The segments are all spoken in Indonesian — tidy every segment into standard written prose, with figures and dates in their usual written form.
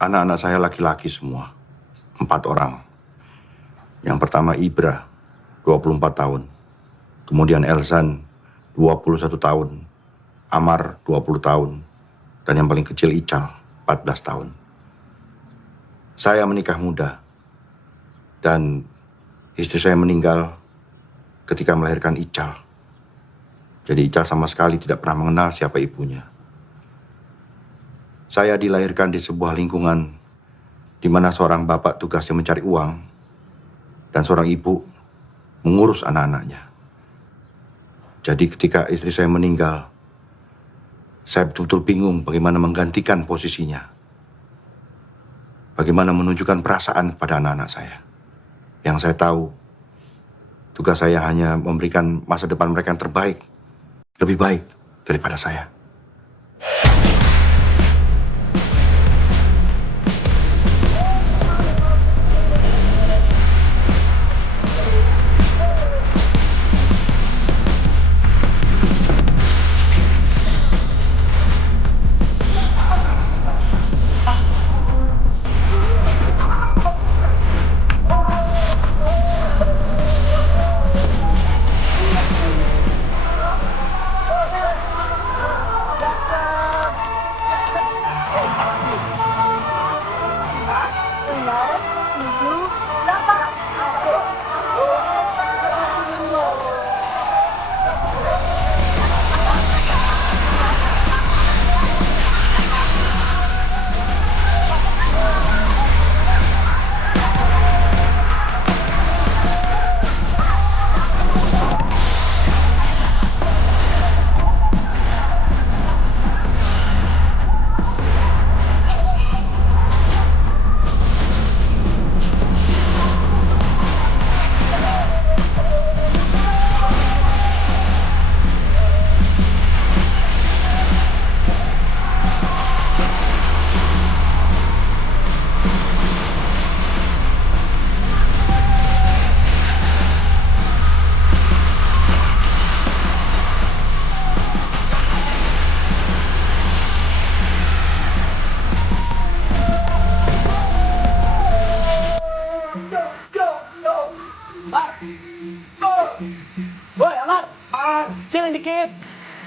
Anak-anak saya laki-laki semua. 4 orang. Yang pertama Ibra, 24 tahun. Kemudian Elsan, 21 tahun. Amar, 20 tahun. Dan yang paling kecil Ical, 14 tahun. Saya menikah muda. Dan istri saya meninggal ketika melahirkan Ical. Jadi Ical sama sekali tidak pernah mengenal siapa ibunya. Saya dilahirkan di sebuah lingkungan di mana seorang bapak tugasnya mencari uang dan seorang ibu mengurus anak-anaknya. Jadi ketika istri saya meninggal, saya betul-betul bingung bagaimana menggantikan posisinya. Bagaimana menunjukkan perasaan kepada anak-anak saya. Yang saya tahu, tugas saya hanya memberikan masa depan mereka yang terbaik. Lebih baik daripada saya.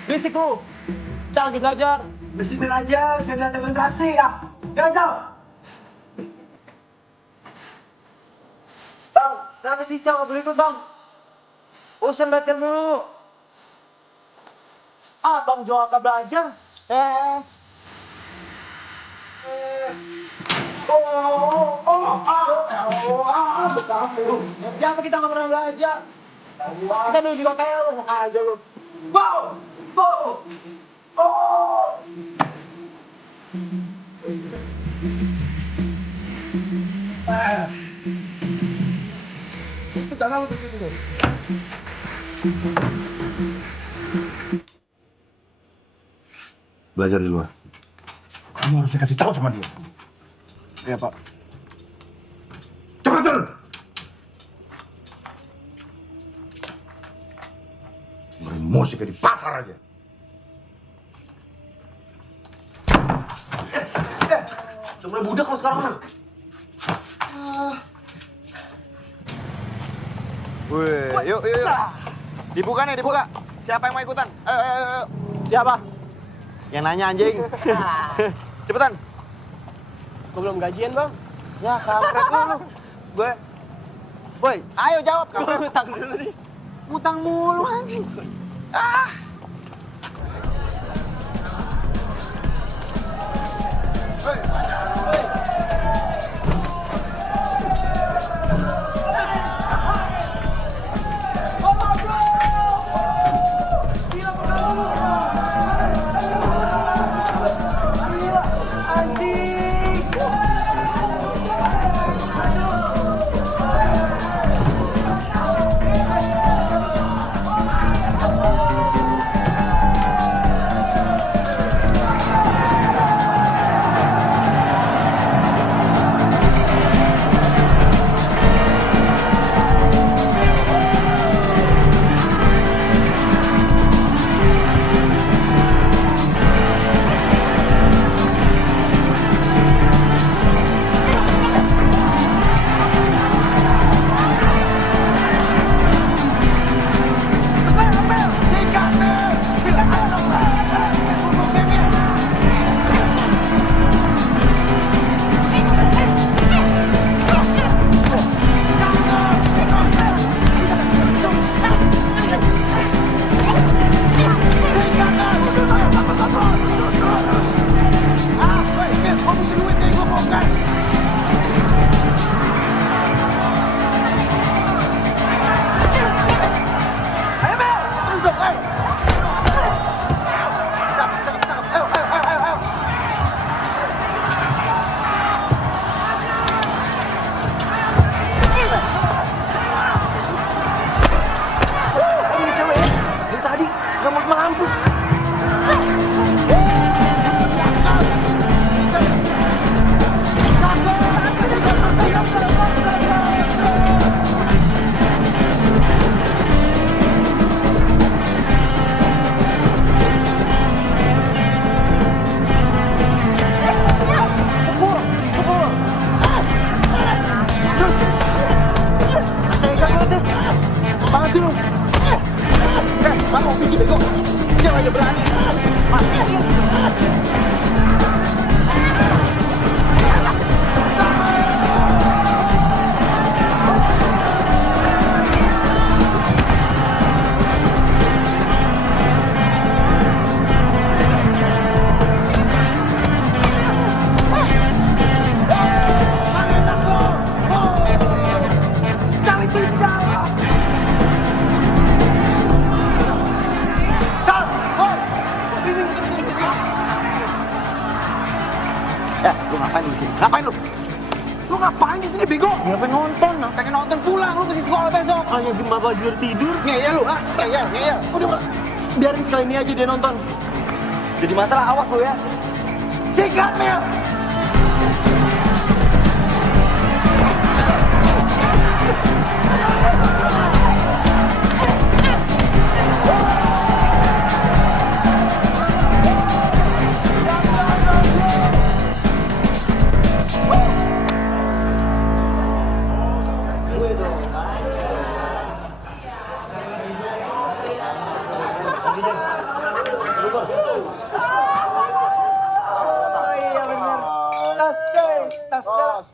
Berisik lu. Cal, lagi belajar. Bersihin aja, saya lihat demonstrasi ya. Jangan, Cal. Bang, kenapa sih Cal nggak boleh ikut, Bang? Urusan latihan dulu. Bang Jo akan belajar. Siapa kita nggak pernah belajar? Kita dulu di hotel aja lu. Wow! Wow! Oh! Itu jangan lu begitu. Belajar di luar. Kamu harus dikasih tahu sama dia. Iya, Pak. Cepat turun! Emosi kayak di pasar aja. Udah mulai budak lo sekarang, Bang. Wih, yuk. Dibuka nih, dibuka. Siapa yang mau ikutan? Ayo. Siapa? Yang nanya anjing. Cepetan. Gue belum gajian, Bang. Ya, kampret lu. Gue. Boy, ayo jawab, kampret. Utang dulu nih. Utang mulu anjing. aja gua bongkar. Ayo, Bel. Terus dong, ayo. Cakep. Ayo. Ini cewek ya? Dari tadi nggak mau mampus. Apaan sih lu? Kamu pikir bego? Cewek aja berani. Lu ngapain di sini? Ngapain lu? Lu ngapain di sini, bego? Ya pengen nonton. Pengen nonton pulang, lu mesti sekolah besok. Hanya di bapak jujur tidur. Ngeyel lu, ha? Ngeyel. Udah, Pak. Biarin sekali ini aja dia nonton. Jadi masalah, awas lu ya. Sikat, Mel!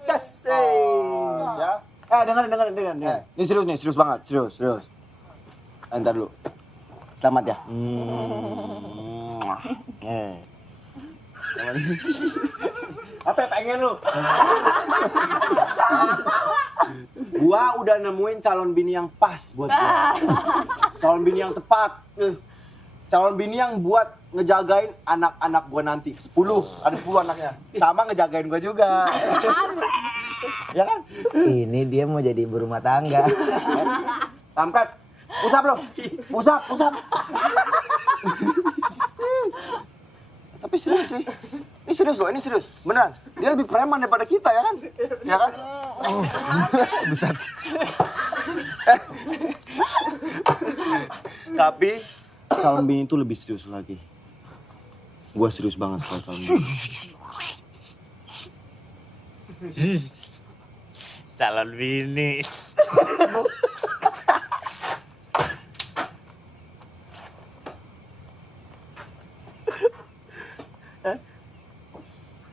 Tas. Ya. Dengerin. Ini serius banget, serius. Entar dulu. Selamat ya. Apa pengen lu? Gua udah nemuin calon bini yang pas buat gua. Calon bini yang tepat. Calon bini yang buat ngejagain anak-anak gua nanti. 10, ada 10 anaknya. Sama ngejagain gua juga. Ya kan? Ini dia mau jadi ibu rumah tangga. Kampret. Usap lo. Usap. Tapi serius sih. Ini serius. Beneran. Dia lebih preman daripada kita, ya kan? Ya kan? Buset. Tapi calon bini itu lebih serius lagi. Gua serius banget soal calon bini. Calon bini.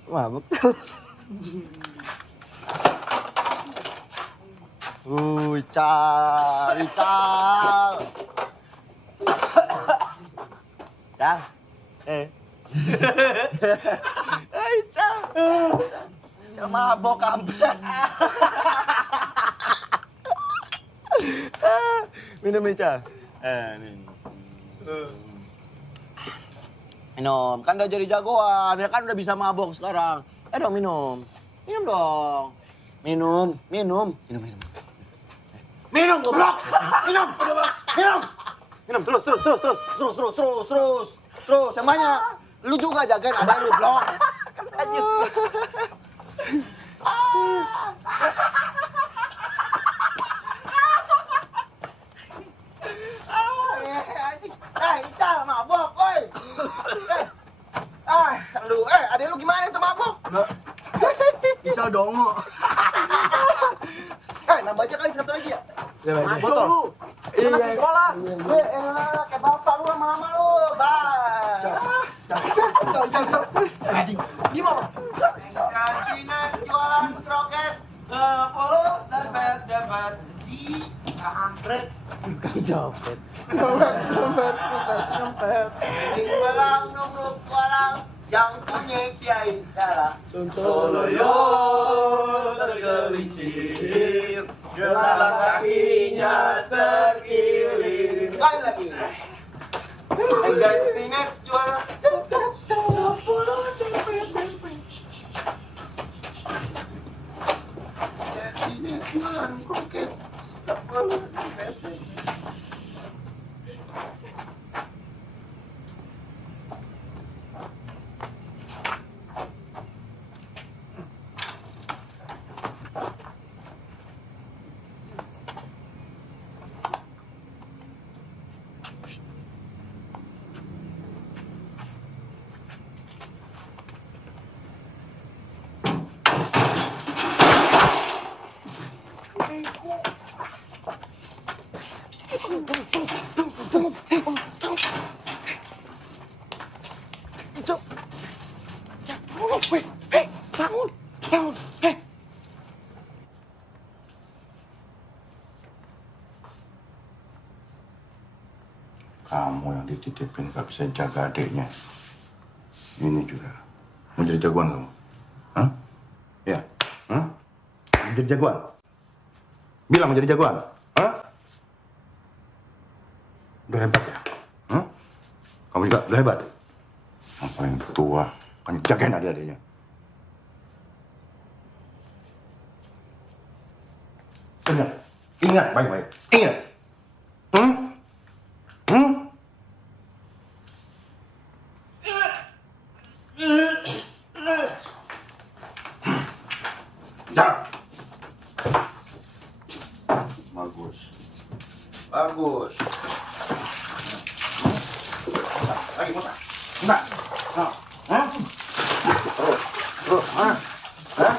Mabuk. Cal. Cal. Cal. Cal mabok kampret. Minum nih, Cal. Nih. Minum, kan udah jadi jagoan, ya kan udah bisa mabok sekarang. Dong minum. Minum dong. Minum. Minum, goblok. Minum terus. Terus, yang banyak. Lu juga jagain ada lu, blok. Ical mabok, oi. Adek lu gimana itu mabok? Ical dongo. Nambah aja kali satu lagi ya. Botol lu. Iya, masih sekolah. Kayak bapak lu lama-lama lu. Anjing. Gimana? Cantinan jualan seroket 10 dapat si kampret. Bukan copet. Walang. yang punya kiai darah Sontoloyo tergelincir, gelang kakinya terkilir. Sekali lagi. Anxiety net juara 10 DPP. Anxiety net juara kroket 10 DPP. Kamu yang dititipin gak bisa jaga adiknya. Ini juga. Mau jadi jagoan kamu? Hah? Ya? Hah? Mau jadi jagoan? Bilang mau jadi jagoan? Hah? Udah hebat ya? Hah? Kamu juga udah hebat? Yang paling tua, kan jagain adik-adiknya. Ingat baik-baik. Ingat. Bagus. Bagus. Lagi muntah. Muntah. Hah? Terus. Hah? Hah?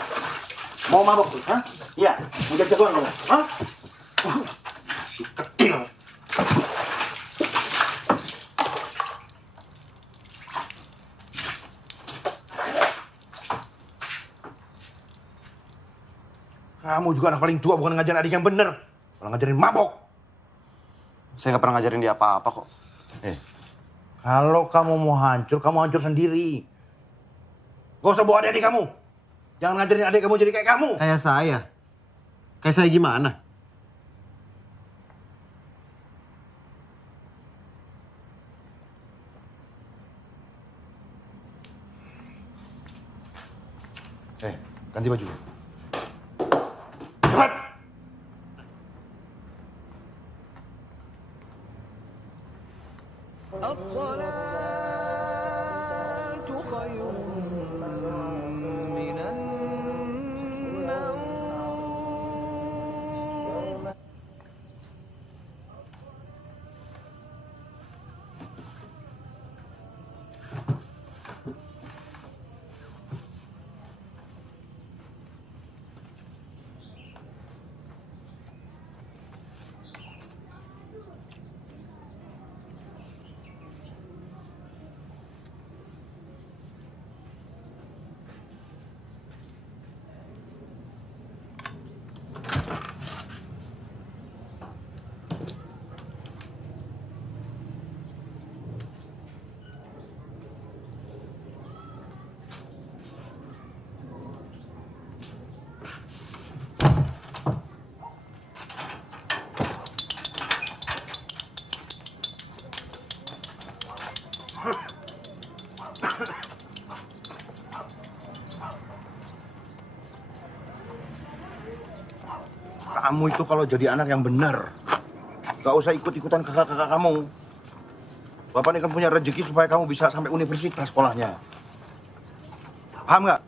Mau mabok tuh? Hah? Iya. Mau jadi jagoan kamu? Hah? Si kecil. Kamu juga anak paling tua, bukan ngajarin adik yang bener. Malah ngajarin mabok. Saya nggak pernah ngajarin dia apa-apa kok. Kalau kamu mau hancur, kamu hancur sendiri. Gak usah bawa adik-adik kamu. Jangan ngajarin adik kamu jadi kayak kamu. Kayak saya? Kayak saya gimana? Ganti baju. Cepat! الصلاة خير من النوم. Kamu itu kalau jadi anak yang benar, gak usah ikut-ikutan kakak-kakak kamu. Bapak ini kan punya rezeki supaya kamu bisa sampai universitas sekolahnya. Paham nggak?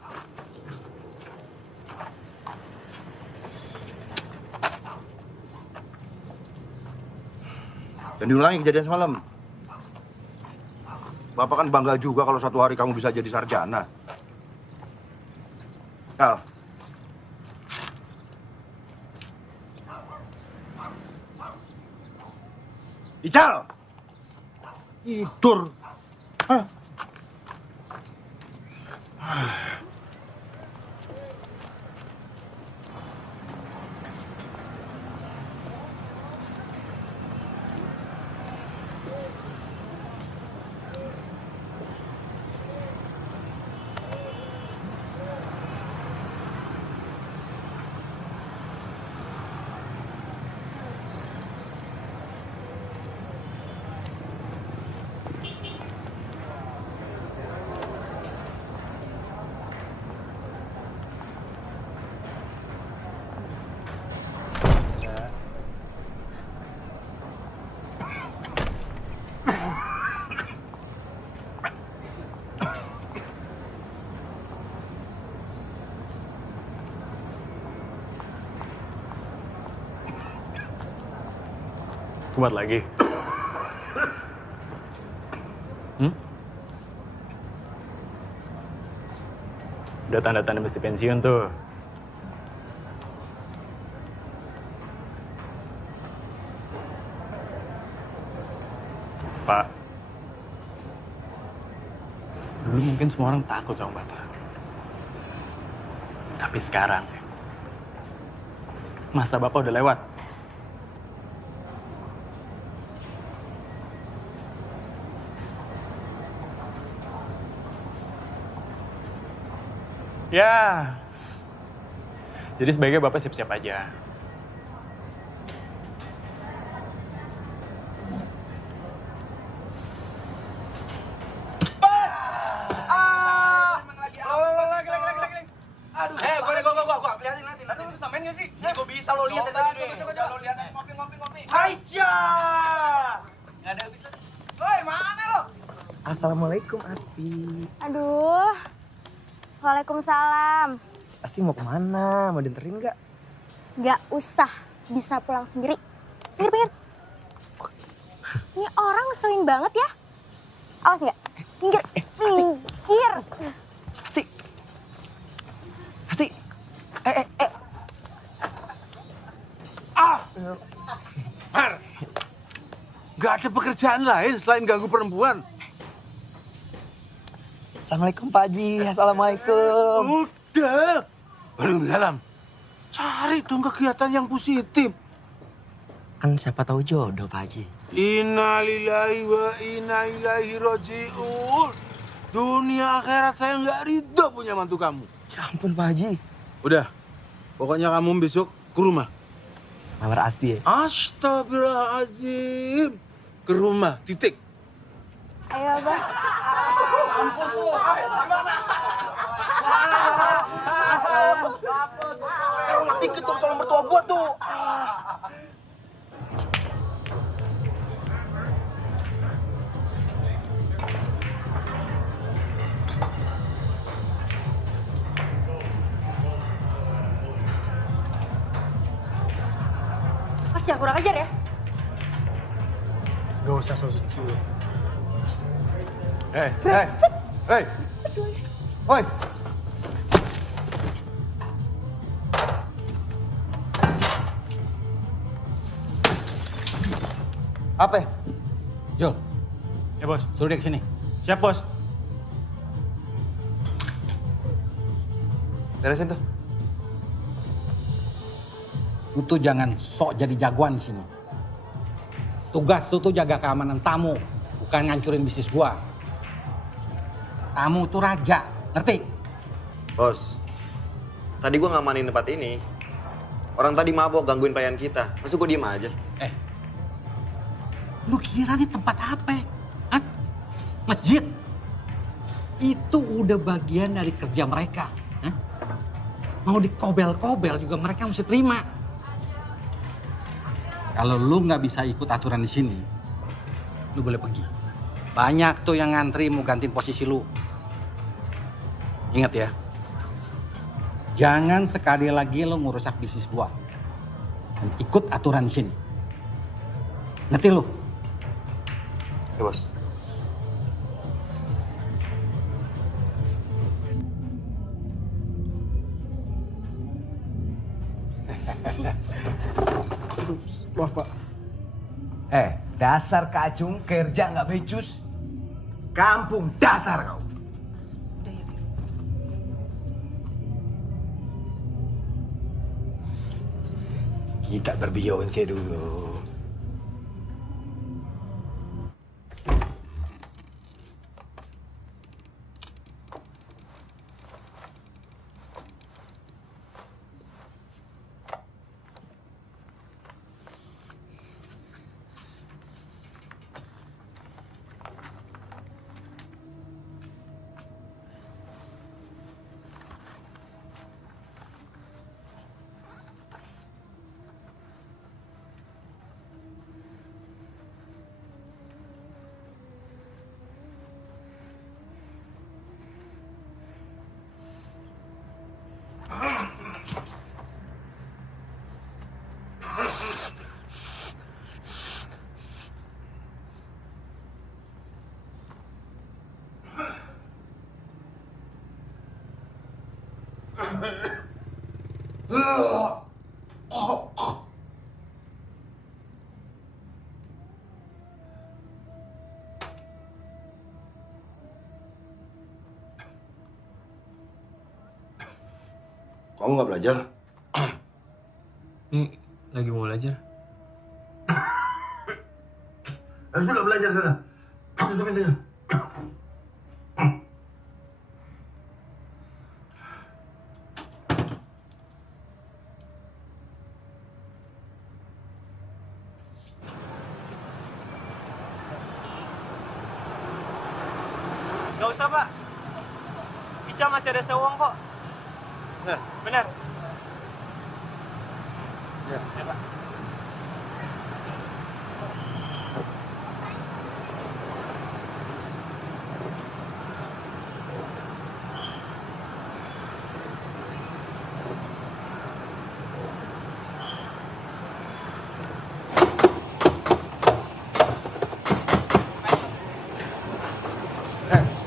Dan diulangi kejadian semalam. Bapak kan bangga juga kalau suatu hari kamu bisa jadi sarjana. Kal. Ical! Tidur. Hah? Kuat lagi. Udah tanda-tanda mesti pensiun tuh. Pak, dulu mungkin semua orang takut sama Bapak. Tapi sekarang, masa Bapak udah lewat. Ya, jadi sebaiknya Bapak siap-siap aja. Assalamualaikum Asti. Aduh. Waalaikumsalam. Asti mau kemana? Mau dianterin nggak? Nggak usah, bisa pulang sendiri. Pinggir. Ini orang ngeselin banget ya. Awas nggak? Pinggir. Pinggir. Asti. Asti. Mar, nggak ada pekerjaan lain selain ganggu perempuan. Assalamualaikum Pak Haji. Assalamualaikum. Udah. Waalaikumsalam. Cari dong kegiatan yang positif. Kan siapa tahu jodoh Pak Haji. Innalillahi wa inna ilaihi roji'un. Dunia akhirat saya nggak ridho punya mantu kamu. Ya ampun Pak Haji. Udah, pokoknya kamu besok ke rumah. Lamar Asti ya? Astagfirullahaladzim. Ke rumah, titik. Ayo, Bang. Dikit dong calon mertua gua tuh. Mas, jangan kurang ajar ya. Gak usah so-so. Hei. Oi. Apa? Yo. Ya bos, suruh dia kesini. Siap bos. Beresin tuh. Lu tuh jangan sok jadi jagoan di sini. Tugas lu tuh jaga keamanan tamu, bukan ngancurin bisnis gua. Tamu tuh raja, ngerti? Bos, tadi gua ngamanin tempat ini. Orang tadi mabok gangguin pelayan kita. Masa gua diem aja? Lu kira ini tempat apa? Hah? Masjid? Itu udah bagian dari kerja mereka. Hah? Mau dikobel-kobel juga mereka mesti terima. Kalau lu nggak bisa ikut aturan di sini, lu boleh pergi. Banyak tuh yang ngantri mau gantiin posisi lu. Ingat ya, jangan sekali lagi lu ngerusak bisnis gua. Dan ikut aturan di sini. Ngerti lu? Ya bos. Maaf, Pak. Dasar kacung kerja nggak becus. Kampung dasar kau. Kita berbionce dulu. Kamu nggak belajar? Nih, lagi mau belajar. Sudah belajar sana. Tutup pintunya. Gak usah, Pak. Ica masih ada sewong kok. Benar. Ya, Pak.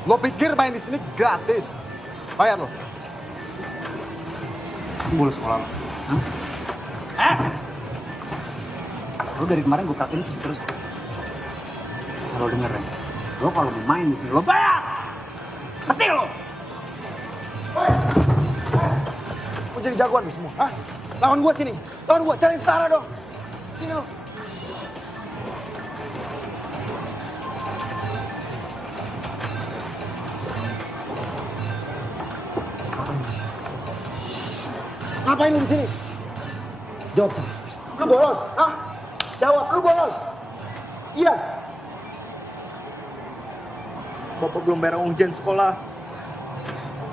Lo pikir main di sini gratis? Bayar lo. Boleh sekolah lo. Lo dari kemarin gue perhatiin terus. Kalau denger ya, lo kalau mau main di sini lo bayar. Ngerti lo? Lo jadi jagoan lo semua, hah? Lawan gua sini. Lawan gua, cari setara dong. Sini lo. Ngapain lu di sini? Jawab, Cak. Lu bolos, ah? Jawab, lu bolos. Iya. Bapak belum bayar ujian sekolah.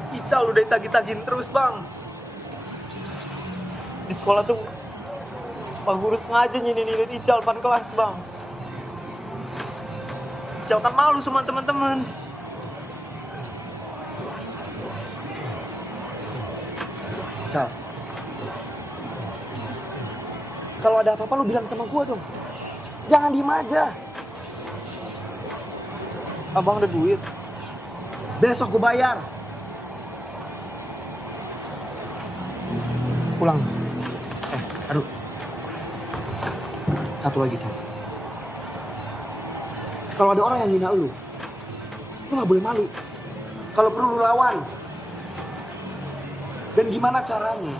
Ica udah ditagih-tagihin terus, Bang. Di sekolah tuh Pak Guru sengaja nyinir Ica depan kelas, Bang. Ica kan malu sama teman-teman. Cal. Kalau ada apa-apa lu bilang sama gua dong. Jangan diem aja. Abang ada duit. Besok gua bayar. Pulang. Aduh. Satu lagi, Cal. Kalau ada orang yang hina lu gak boleh malu. Kalau perlu lu lawan. Dan gimana caranya?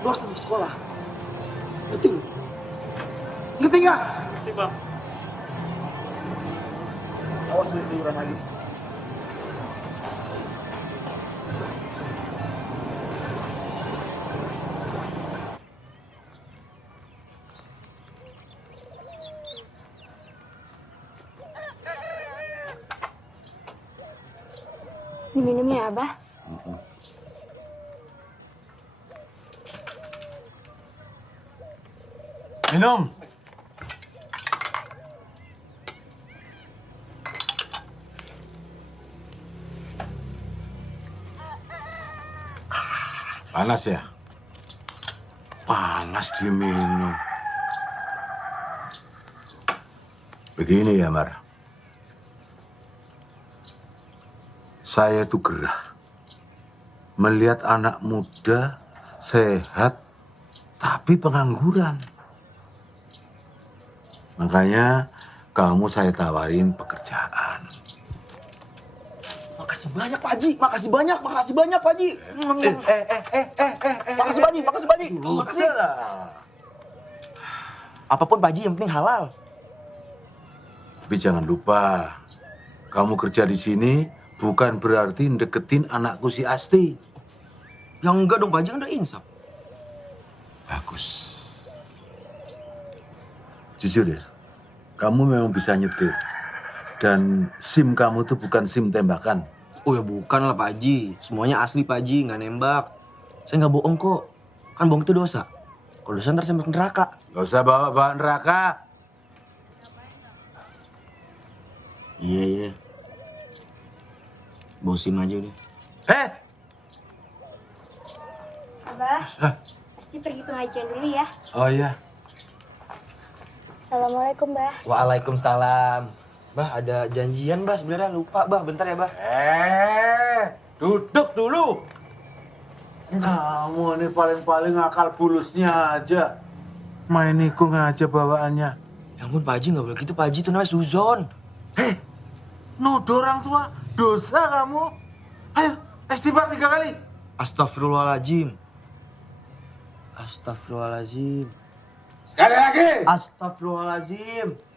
Lu harus tetap sekolah. Ngerti lu? Ngerti nggak? Ngerti, Bang. Awas lu liuran lagi. Diminum ya, Abah? Minum. Panas ya? Panas diminum. Begini ya, Mar. Saya tuh gerah melihat anak muda sehat tapi pengangguran. Makanya kamu saya tawarin pekerjaan. Makasih banyak, Pak Haji. Makasih banyak, Pak Haji. Makasih Pak Haji, makasih Pak Haji. Makasih. Apapun Pak Haji, yang penting halal. Tapi jangan lupa, kamu kerja di sini bukan berarti deketin anakku si Asti. Ya enggak dong, Pak Haji, kan udah insaf. Bagus. Jujur ya, kamu memang bisa nyetir. Dan SIM kamu tuh bukan SIM tembakan. Oh ya bukan lah Pak Haji. Semuanya asli Pak Haji, nggak nembak. Saya nggak bohong kok. Kan bohong itu dosa. Kalau dosa ntar saya masuk neraka. Gak usah bawa-bawa neraka. Iya. Bawa SIM aja udah. Abah, pasti pergi pengajian dulu ya. Oh iya. Assalamualaikum, Bah. Waalaikumsalam. Bah, ada janjian, Bah. Sebenarnya lupa, Bah. Bentar ya, Bah. Duduk dulu. Kamu ini paling-paling akal bulusnya aja. Main nikung aja bawaannya. Ya ampun Pak Haji, nggak boleh gitu Pak Haji, itu namanya suzon. Hei, nuduh orang tua, dosa kamu. Ayo, istighfar 3 kali. Astagfirullahaladzim. Astagfirullahaladzim. Sekali lagi. Astagfirullahaladzim.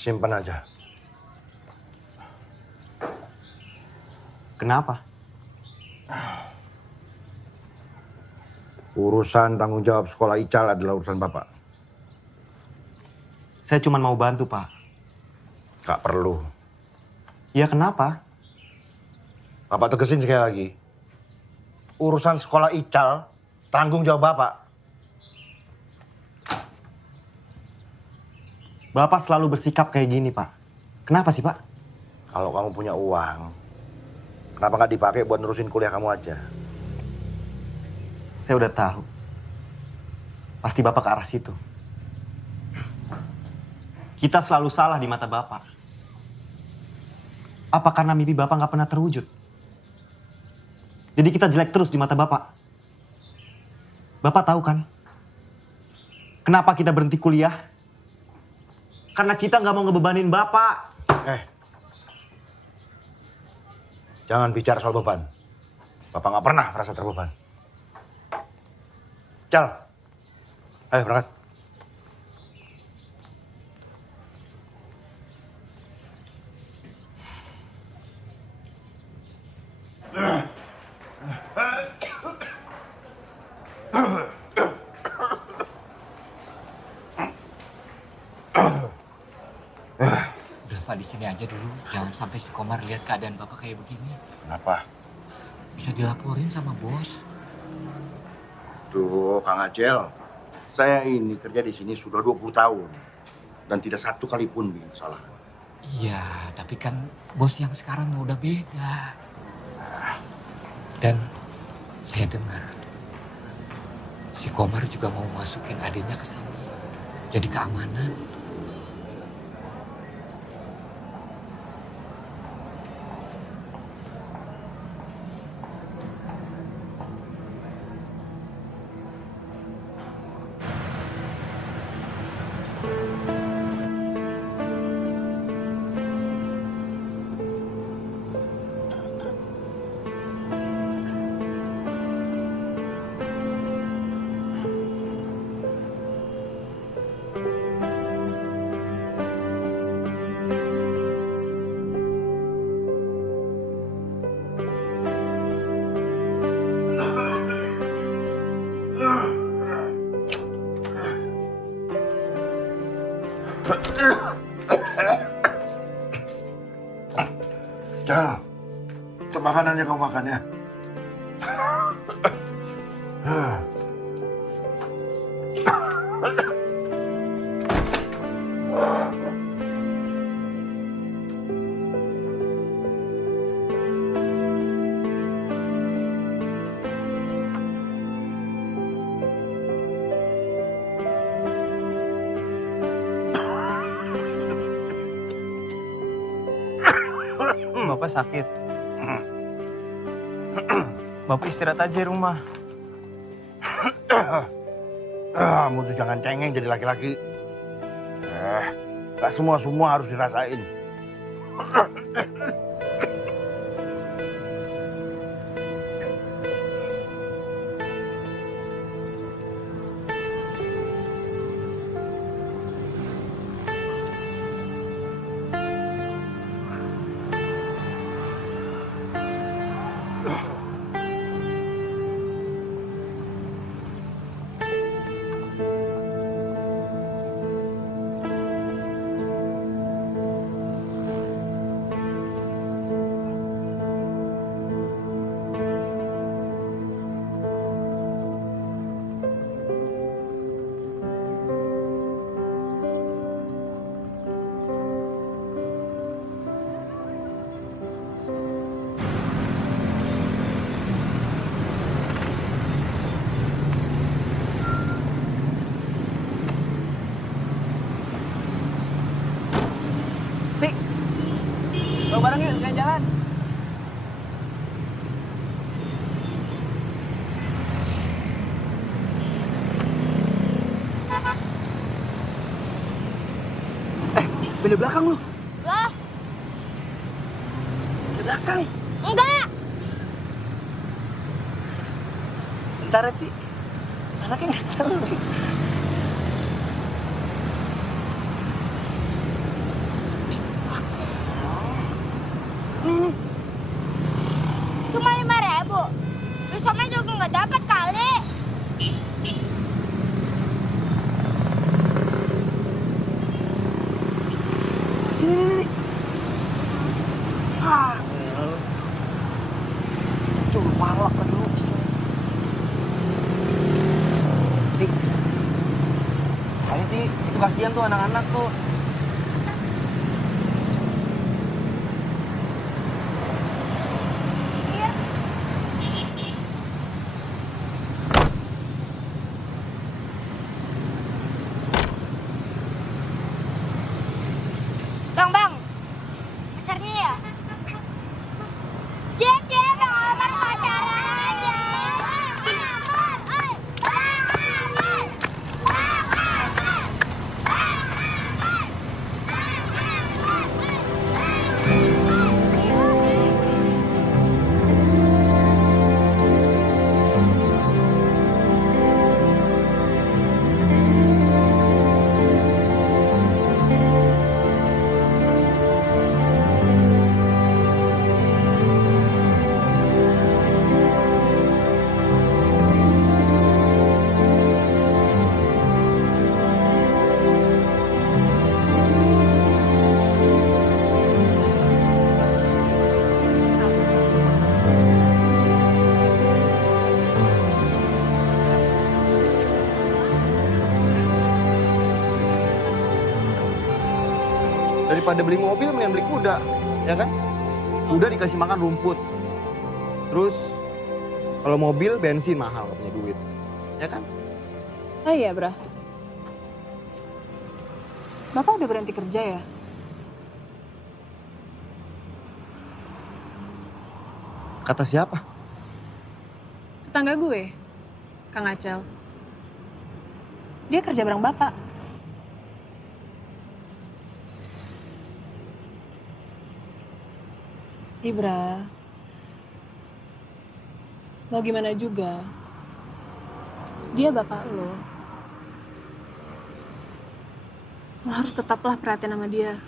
Simpan aja. Kenapa? Urusan tanggung jawab sekolah Ical adalah urusan Bapak. Saya cuma mau bantu, Pak. Gak perlu. Ya kenapa? Bapak tegesin sekali lagi. Urusan sekolah Ical, tanggung jawab Bapak. Bapak selalu bersikap kayak gini, Pak. Kenapa sih, Pak? Kalau kamu punya uang, kenapa nggak dipakai buat nerusin kuliah kamu aja? Saya udah tahu. Pasti Bapak ke arah situ. Kita selalu salah di mata Bapak. Apa karena mimpi Bapak nggak pernah terwujud? Jadi kita jelek terus di mata Bapak. Bapak tahu kan? Kenapa kita berhenti kuliah? Karena kita nggak mau ngebebanin Bapak. Jangan bicara soal beban. Bapak nggak pernah merasa terbeban. Cal, ayo berangkat. Udah Pak, di sini aja dulu. Jangan sampai si Komar lihat keadaan Bapak kayak begini. Kenapa? Bisa dilaporin sama bos. Tuh, Kang Acel. Saya ini kerja di sini sudah 20 tahun. Dan tidak satu kali pun bikin kesalahan. Iya, tapi kan bos yang sekarang udah beda. Dan saya dengar si Komar juga mau masukin adiknya ke sini. Jadi keamanan. Cal, itu makanannya kamu makan ya. Bapak sakit. Bapak istirahat aja di rumah. Kamu tuh jangan cengeng jadi laki-laki. Gak semua harus dirasain. Pindah belakang lu. Enggak. Pindah belakang. Enggak. Bentar ya, Ti. Anaknya nggak seru. Nih. Cuma 5.000. Besoknya juga nggak dapat kali. Ini. Ah. Coba palak lagi lu. Ti. Ayo, Ti. Itu kasihan tuh anak-anak tuh. Iya. Bang. Pacarnya ya? Cie, Bang Omar pacaran ya. Daripada beli mobil, mending beli kuda, ya kan? Kuda dikasih makan rumput. Terus, kalau mobil, bensin mahal, gak punya duit. Ya kan? Oh iya, Bra. Bapak udah berhenti kerja ya? Kata siapa? Tetangga gue, Kang Acel. Dia kerja bareng Bapak. Ibra, mau gimana juga, dia bapak lo. Lo harus tetaplah perhatian sama dia.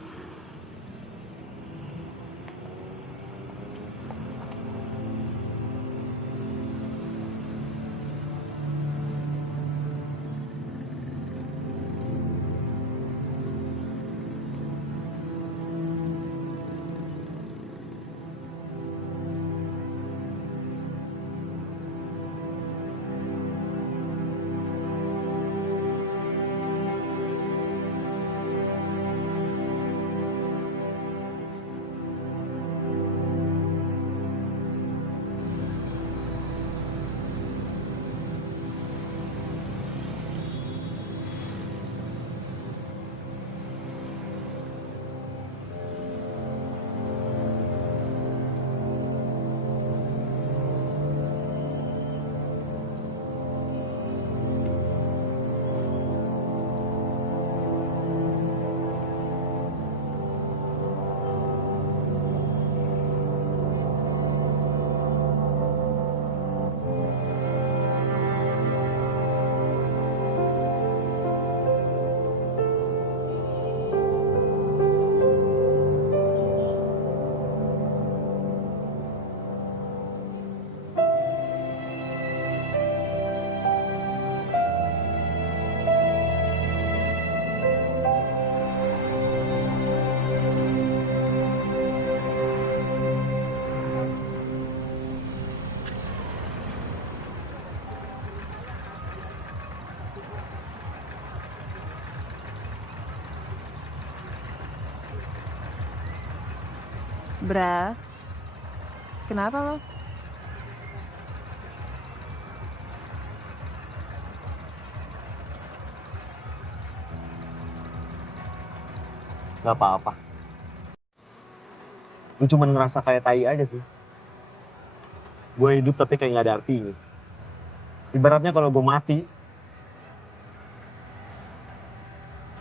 Bra, kenapa lo? Gak apa-apa. Gue cuma ngerasa kayak tai aja sih. Gue hidup tapi kayak gak ada artinya. Ibaratnya kalau gue mati,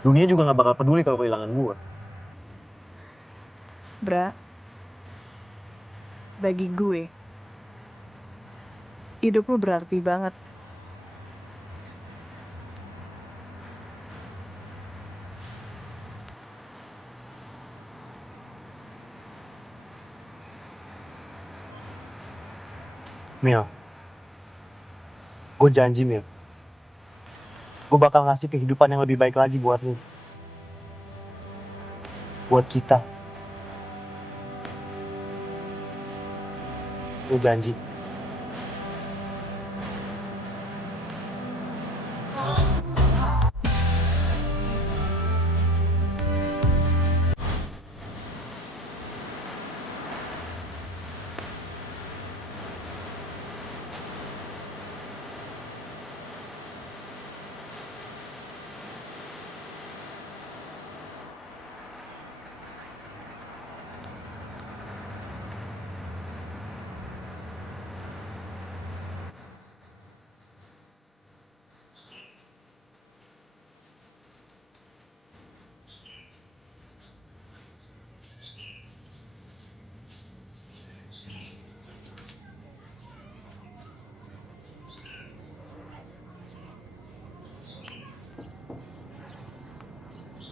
dunia juga gak bakal peduli kalau kehilangan gue. Bra, bagi gue, hidup lo berarti banget. Mil, gue janji Mil, gue bakal ngasih kehidupan yang lebih baik lagi buat lu. Buat kita. Gue janji.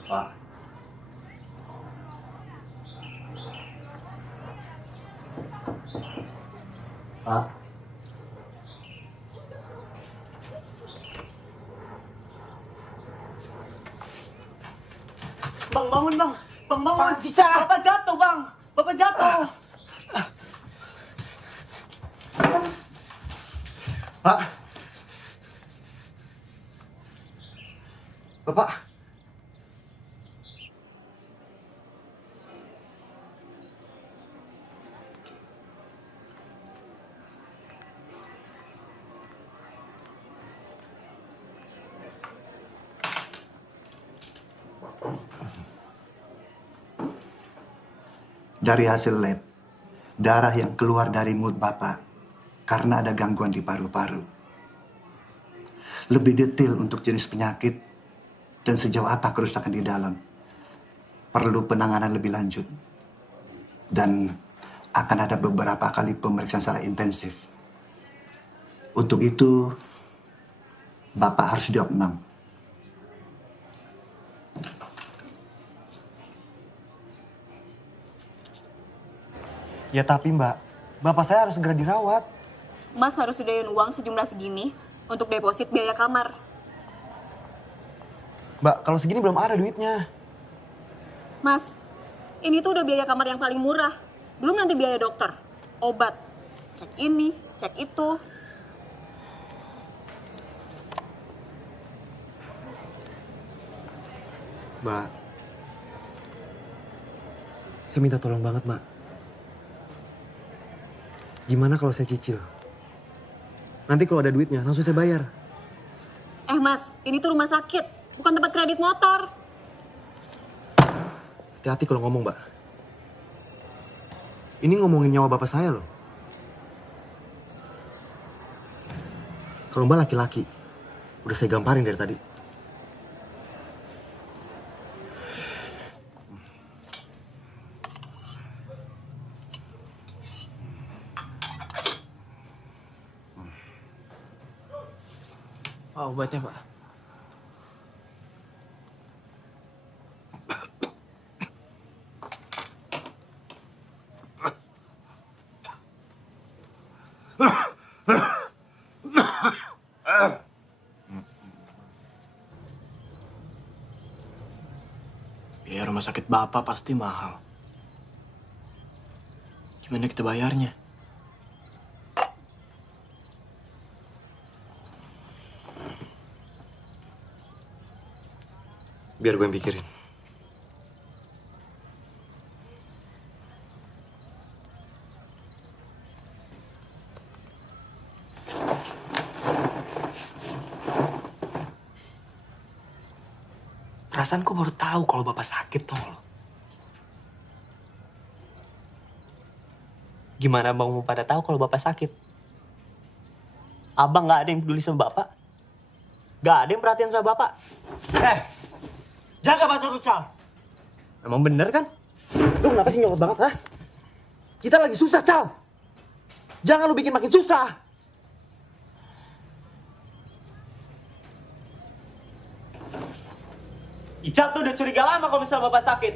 Pak. Pak. Bang, bangun bang. Bang, bangun. Cica. Bapak jatuh bang. Bapak jatuh. Pak. Bapak. Dari hasil lab, darah yang keluar dari mulut Bapak karena ada gangguan di paru-paru. Lebih detail untuk jenis penyakit dan sejauh apa kerusakan di dalam perlu penanganan lebih lanjut. Dan akan ada beberapa kali pemeriksaan secara intensif. Untuk itu, Bapak harus diopnam. Ya tapi mbak, bapak saya harus segera dirawat. Mas harus sediain uang sejumlah segini untuk deposit biaya kamar. Mbak, kalau segini belum ada duitnya. Mas, ini tuh udah biaya kamar yang paling murah. Belum nanti biaya dokter, obat, cek ini, cek itu. Mbak, saya minta tolong banget, Mbak. Gimana kalau saya cicil? Nanti kalau ada duitnya, langsung saya bayar. Mas, ini tuh rumah sakit, bukan tempat kredit motor. Hati-hati kalau ngomong, Mbak. Ini ngomongin nyawa bapak saya loh. Kalau Mbak laki-laki, udah saya gamparin dari tadi. Oh, obatnya, Pak. Biaya rumah sakit Bapak pasti mahal. Gimana kita bayarnya? Biar gue yang pikirin. Perasaanku baru tahu kalau Bapak sakit, tau lo. Gimana Bang mau pada tahu kalau Bapak sakit? Abang nggak ada yang peduli sama Bapak? Nggak ada yang perhatian sama Bapak? Jaga batu tuh, Cal. Emang bener kan? Lu kenapa sih nyolot banget, ha? Kita lagi susah, Cal. Jangan lu bikin makin susah. Ical tuh udah curiga lama kalau misalnya Bapak sakit.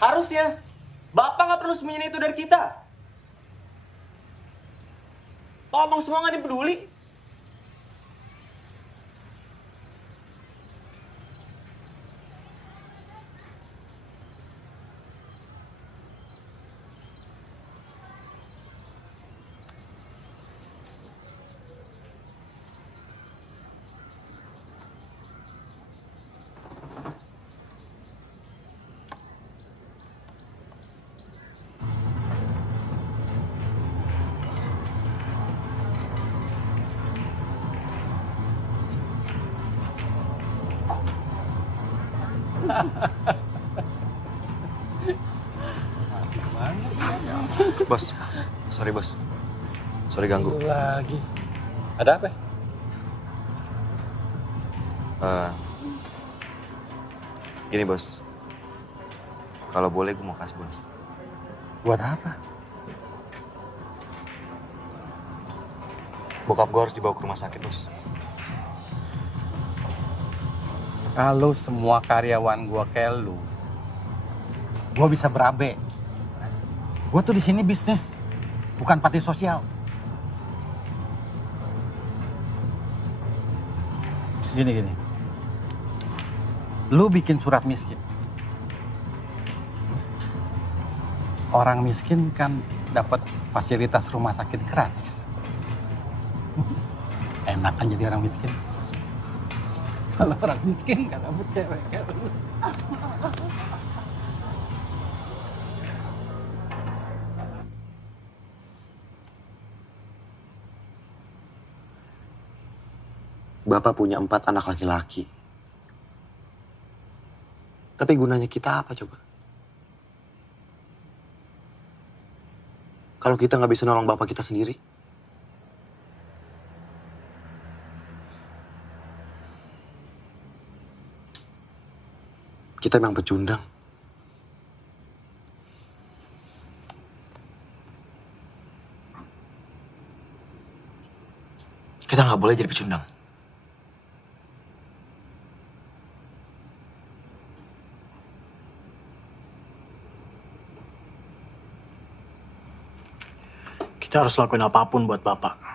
Harusnya Bapak nggak perlu sembunyiin itu dari kita. Ngomong semua nggak dipeduli. Bos, sorry bos. Sorry ganggu. Lagi. Ada apa? Gini bos. Kalau boleh gue mau kasbon. Buat apa? Bokap gue harus dibawa ke rumah sakit bos. Kalau semua karyawan gua kayak lu, gua bisa berabe. Gua tuh di sini bisnis, bukan panti sosial. Gini. Lu bikin surat miskin. Orang miskin kan dapat fasilitas rumah sakit gratis. Enak kan jadi orang miskin. Kalau orang miskin gak dapet cewek kayak lu. Bapak punya 4 anak laki-laki. Tapi gunanya kita apa coba? Kalau kita nggak bisa nolong bapak kita sendiri? Kita memang pecundang. Kita nggak boleh jadi pecundang. Kita harus lakuin apapun buat Bapak.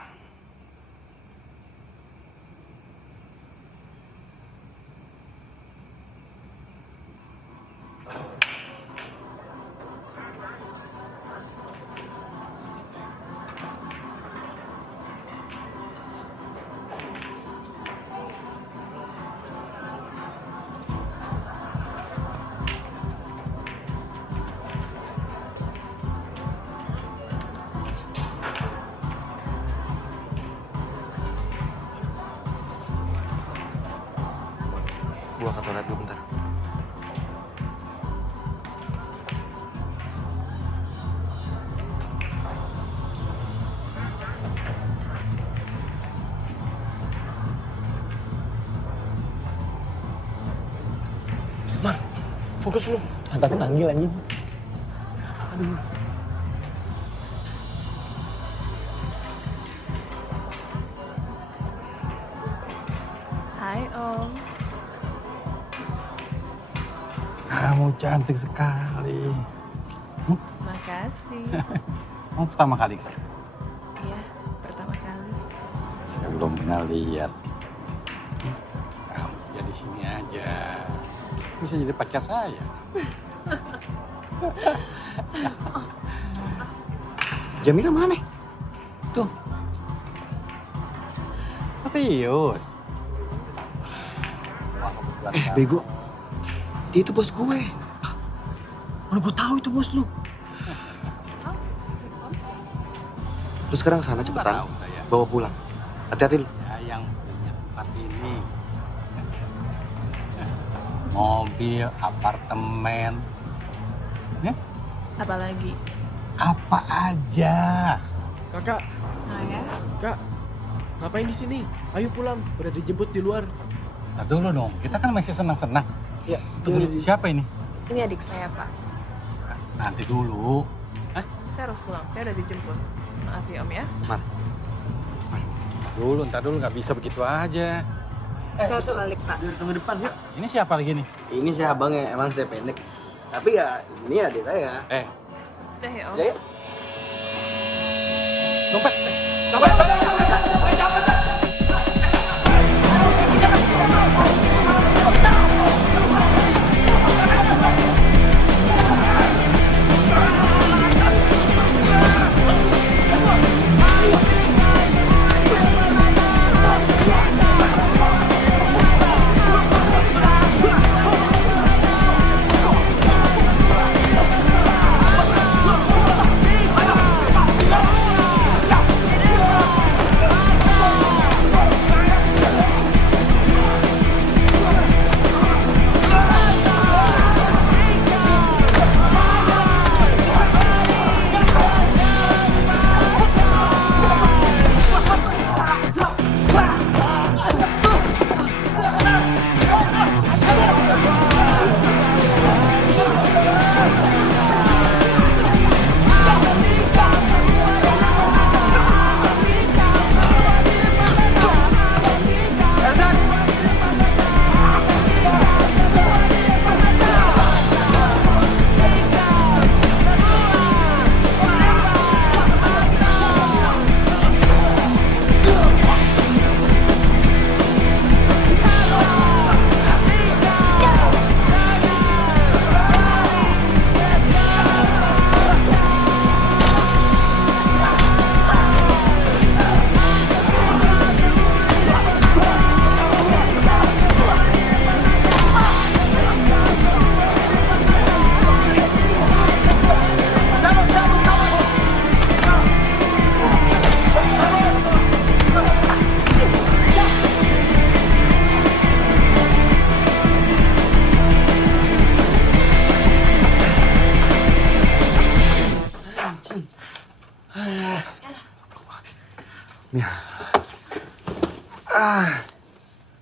Gua ke toilet dulu bentar. Mar, fokus lu. Tapi manggil anjing. Aduh. Hai Om. Kamu cantik sekali. Makasih. Kamu pertama kali kesini? Iya, pertama kali. Saya belum pernah lihat. Kamu jadi sini aja. Bisa jadi pacar saya. Jamila mana? Tuh. Serius. Bego. Dia itu bos gue. Mana gue tahu itu bos lu. Lu sekarang sana cepetan. Bawa pulang. Hati-hati lu. Ya, yang punya tempat ini. Mobil, apartemen. Ya? Apalagi? Apa aja. Kakak. Nah ya. Kak, ngapain di sini? Ayo pulang, udah dijemput di luar. Nah, dulu dong, kita kan masih senang-senang. Ya, Tunggu, siapa ini? Ini adik saya, Pak. Nanti dulu. Saya harus pulang, saya udah dijemput. Maaf ya Om ya. Ntar dulu, nggak bisa begitu aja. Saya harus balik, Pak. Tunggu depan, yuk. Ini siapa lagi nih? Ini saya abangnya, emang saya pendek. Tapi ya, ini adik saya. Sudah ya Om. Ya, ya. Dompet.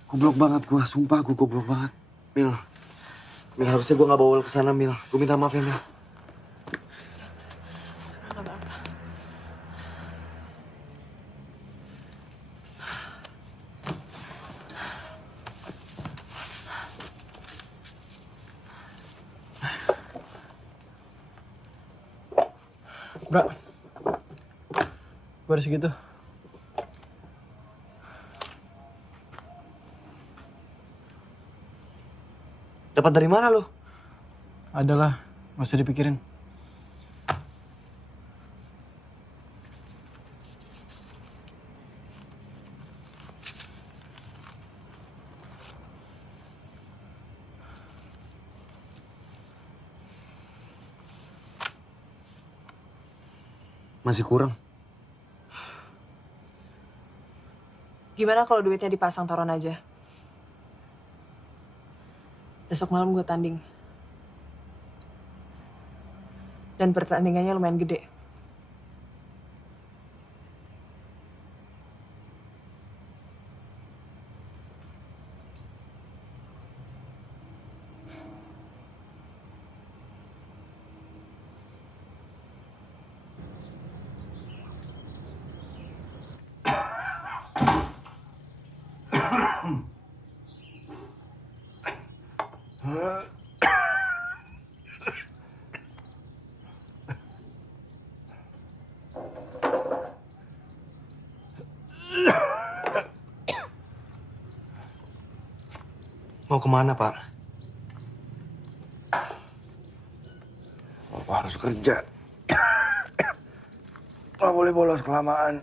Goblok banget gua, sumpah gua goblok banget. Mil, harusnya gua nggak bawa lu ke sana, Mil. Gua minta maaf ya, Mil. Bro, gue ada segitu. Dapat dari mana lo? Adalah, nggak usah dipikirin. Masih kurang. Gimana kalau duitnya dipasang taruhan aja? Besok malam gue tanding. Dan pertandingannya lumayan gede. Mau kemana, Pak? Bapak harus kerja. Nggak boleh bolos kelamaan.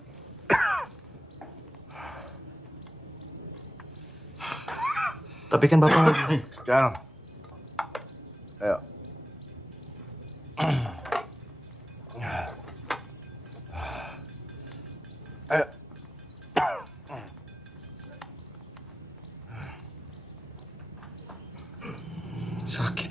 Tapi kan Bapak... Cal. Ayo. Ayo. Sakit.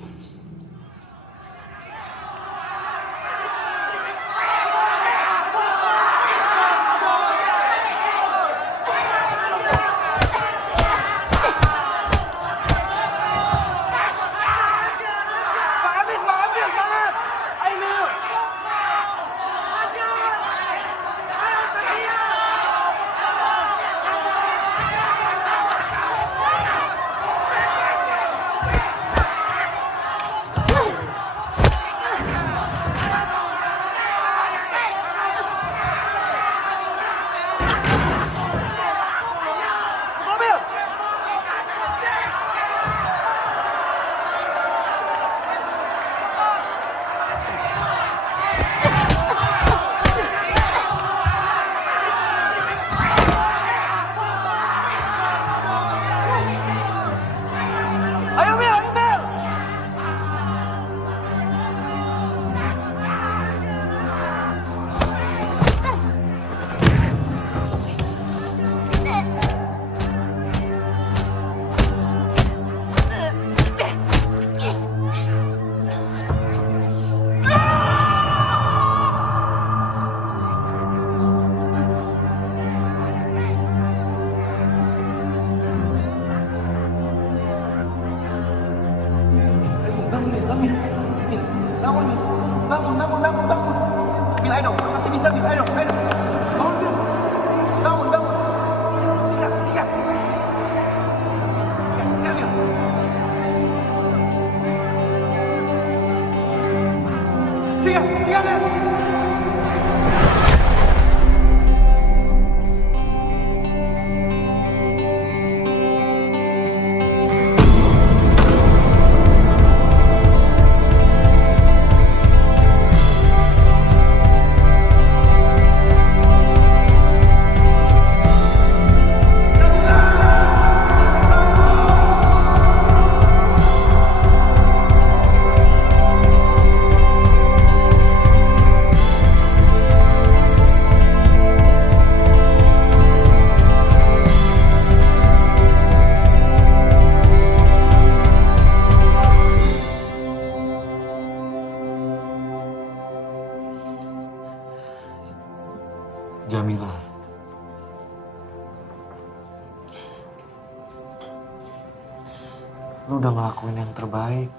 Lu udah ngelakuin yang terbaik.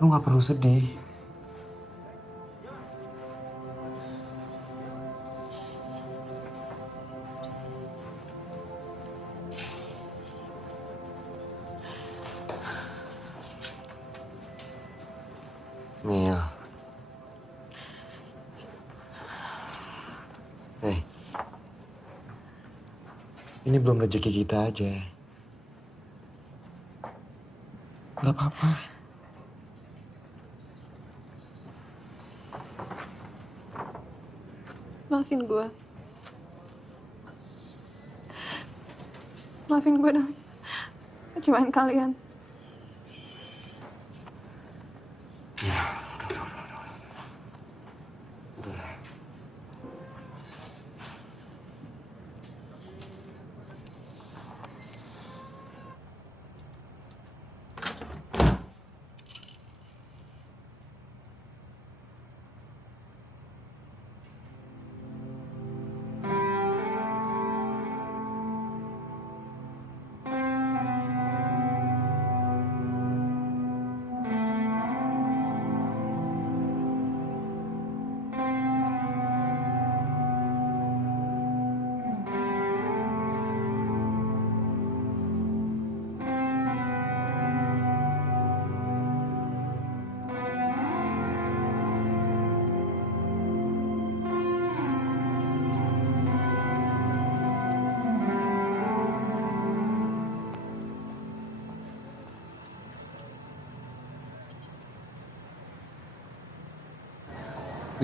Lu gak perlu sedih. Mil. Ini belum rezeki kita aja. Gak apa-apa. Maafin gue. Maafin gue dong. Kecewaan kalian.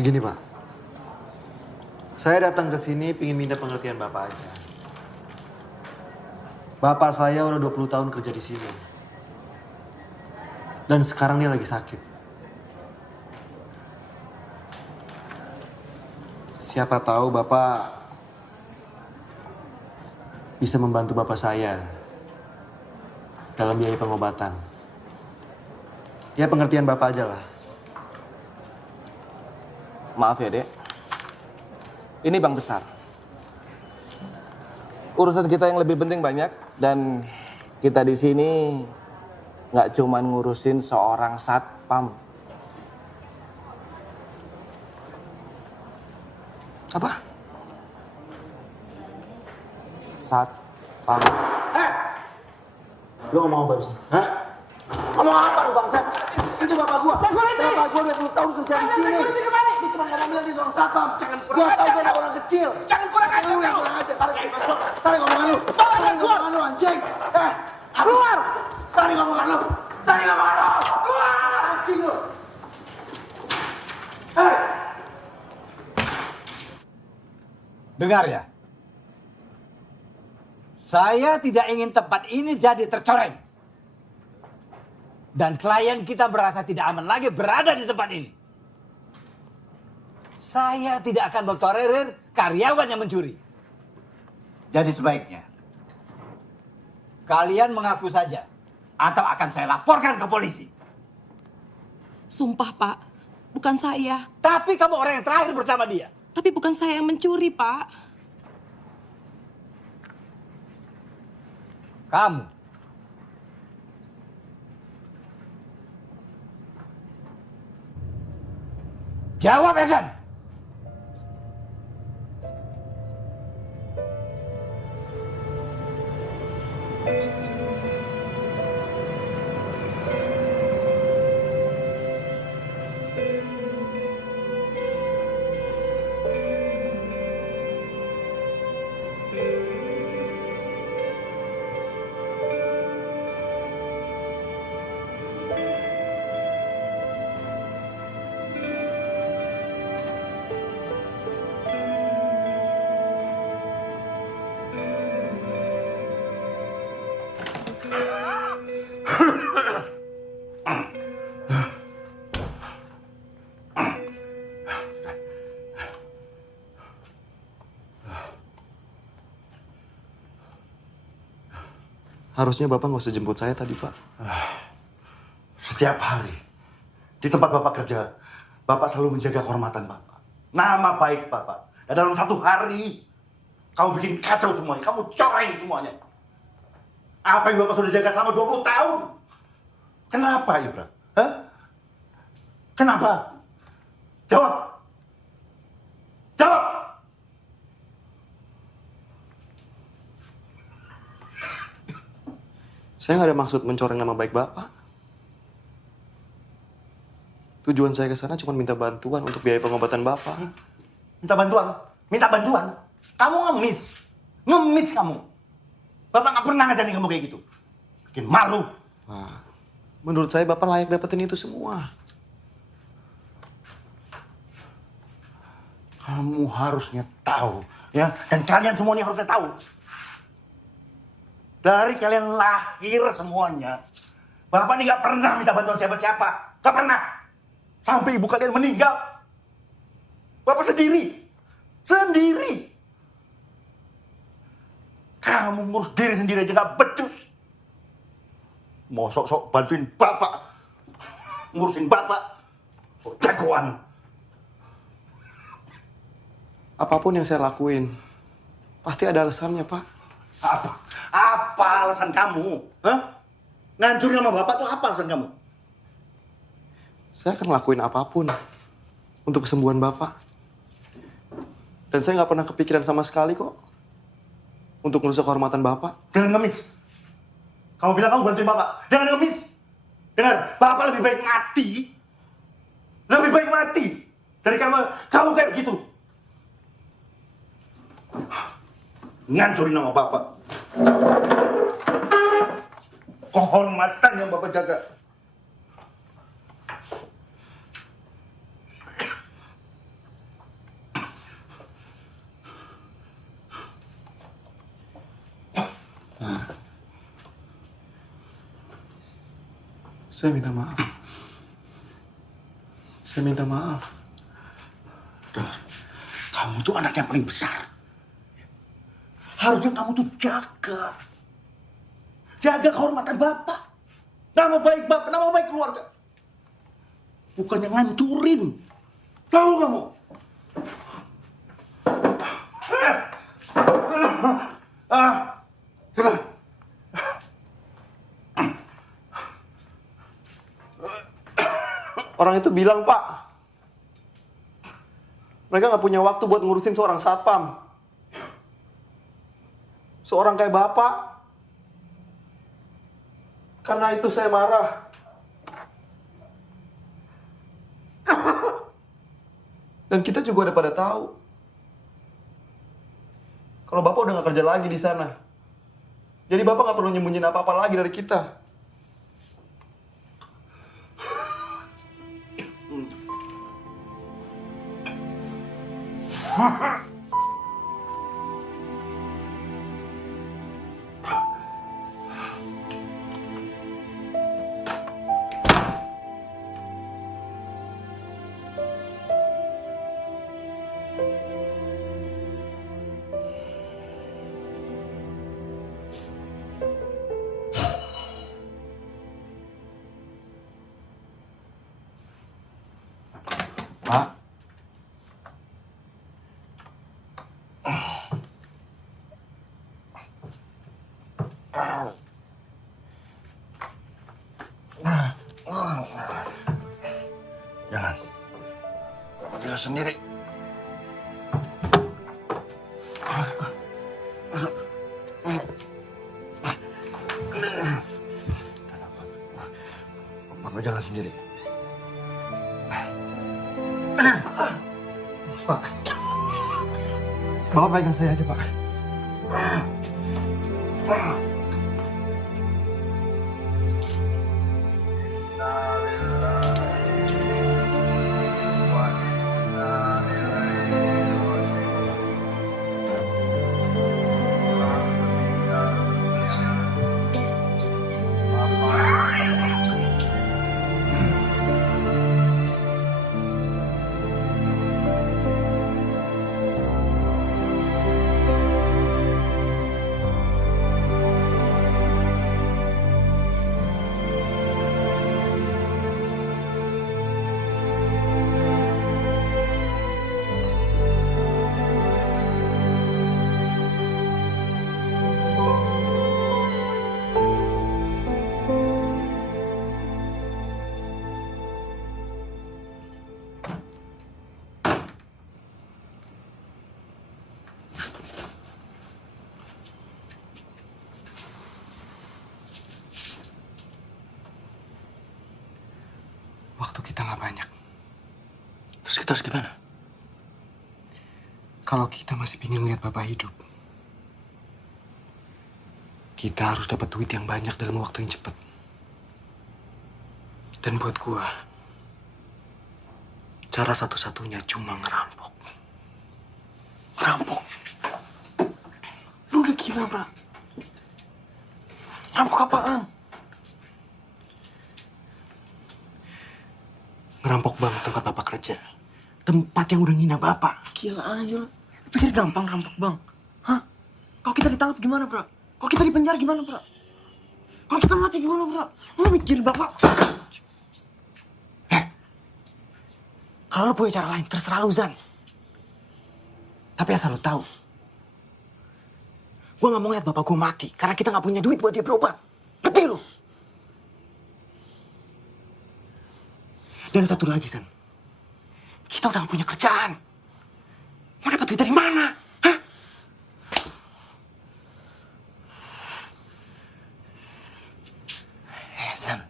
Begini Pak, saya datang ke sini ingin minta pengertian Bapak aja. Bapak saya udah 20 tahun kerja di sini. Dan sekarang dia lagi sakit. Siapa tahu Bapak bisa membantu Bapak saya dalam biaya pengobatan. Ya pengertian Bapak aja lah. Maaf ya, Dek. Ini bank besar. Urusan kita yang lebih penting banyak dan kita di sini nggak cuman ngurusin seorang satpam. Apa? Satpam. Lu ngomong apa barusan? Hah? Ngomong apa lu bangsat? Itu bapak gua. Bapak gua 20 tahun kerja di sini. Lu cuma ngomong bilang dia seorang satpam. Gua tahu dia anak orang kecil. Jangan kurang ajar. Lu yang kurang ajar. Tarik omongan lu. Tarik omongan lu anjing. Keluar. Tarik omongan lu. Tarik omongan lu. Keluar. Anjing lu. Dengar ya. Saya tidak ingin tempat ini jadi tercoreng. Dan klien kita merasa tidak aman lagi berada di tempat ini. Saya tidak akan bertolerir karyawan yang mencuri. Jadi sebaiknya kalian mengaku saja atau akan saya laporkan ke polisi. Sumpah, Pak. Bukan saya. Tapi kamu orang yang terakhir bersama dia. Tapi bukan saya yang mencuri, Pak. Kamu. Jawab, Egan. Harusnya Bapak nggak usah jemput saya tadi, Pak. Setiap hari, di tempat Bapak kerja, Bapak selalu menjaga kehormatan Bapak. Nama baik Bapak. Dan dalam satu hari, kamu bikin kacau semuanya. Kamu coreng semuanya. Apa yang Bapak sudah jaga selama 20 tahun? Kenapa, Ibra? Hah? Kenapa? Jawab! Jawab! Saya nggak ada maksud mencoreng nama baik Bapak. Tujuan saya ke sana cuma minta bantuan untuk biaya pengobatan Bapak. Minta bantuan? Minta bantuan? Kamu ngemis. Ngemis kamu. Bapak nggak pernah ngajarin kamu kayak gitu. Bikin malu. Nah, menurut saya Bapak layak dapetin itu semua. Kamu harusnya tahu, ya. Dan kalian semuanya harusnya tahu. Dari kalian lahir semuanya, Bapak ini nggak pernah minta bantuan siapa-siapa. Nggak pernah. Sampai ibu kalian meninggal. Bapak sendiri. Sendiri. Kamu ngurus diri sendiri aja nggak becus. Mau sok-sok bantuin Bapak. Ngurusin Bapak. Sok jagoan. Apapun yang saya lakuin, pasti ada alasannya, Pak. Apa? Apa alasan kamu? Hah? Ngancurin nama Bapak tuh apa alasan kamu? Saya akan lakuin apapun untuk kesembuhan Bapak. Dan saya nggak pernah kepikiran sama sekali kok untuk merusak kehormatan Bapak. Jangan ngemis. Kamu bilang kamu bantuin Bapak. Jangan ngemis. Dengar, Bapak lebih baik mati. Lebih baik mati dari kamu kayak begitu. Ngancurin nama Bapak. Kehormatan yang Bapak jaga. Saya minta maaf. Saya minta maaf. Dengar, kamu tuh anak yang paling besar. Harusnya kamu tuh jaga. Jaga kehormatan Bapak. Nama baik Bapak, nama baik keluarga. Bukannya ngancurin. Tahu kamu? Sudah. Orang itu bilang, Pak, mereka nggak punya waktu buat ngurusin seorang satpam. Seorang kayak Bapak. Karena itu saya marah. Dan kita juga udah pada tahu kalau Bapak udah nggak kerja lagi di sana. Jadi Bapak nggak perlu nyembunyiin apa-apa lagi dari kita. Pak. Jangan. Bapak bisa sendiri. Bapak jalan sendiri. Pak. Bapak pegang saya aja, Pak. Kita harus gimana? Kalau kita masih ingin melihat Bapak hidup, kita harus dapat duit yang banyak dalam waktu yang cepat. Dan buat gua, cara satu-satunya cuma ngerampok. Ngerampok? Lu udah gila, bro. Ngerampok apaan? Ngerampok bank tempat Bapak kerja. Tempat yang udah ngina Bapak. Gila aja lu. Pikir gampang rampok bang? Hah? Kalau kita ditangkap gimana, bro? Kalau kita dipenjara gimana, bro? Kalau kita mati gimana, bro? Lu mikir Bapak? Kalau lu punya cara lain, terserah lu, Zan. Tapi asal lu tahu, gue gak mau lihat bapak gue mati karena kita gak punya duit buat dia berobat. Ngerti lu? Dan satu lagi, Zan. Kita udah gak punya kerjaan. Mau dapat duit dari mana? Hah? Zan.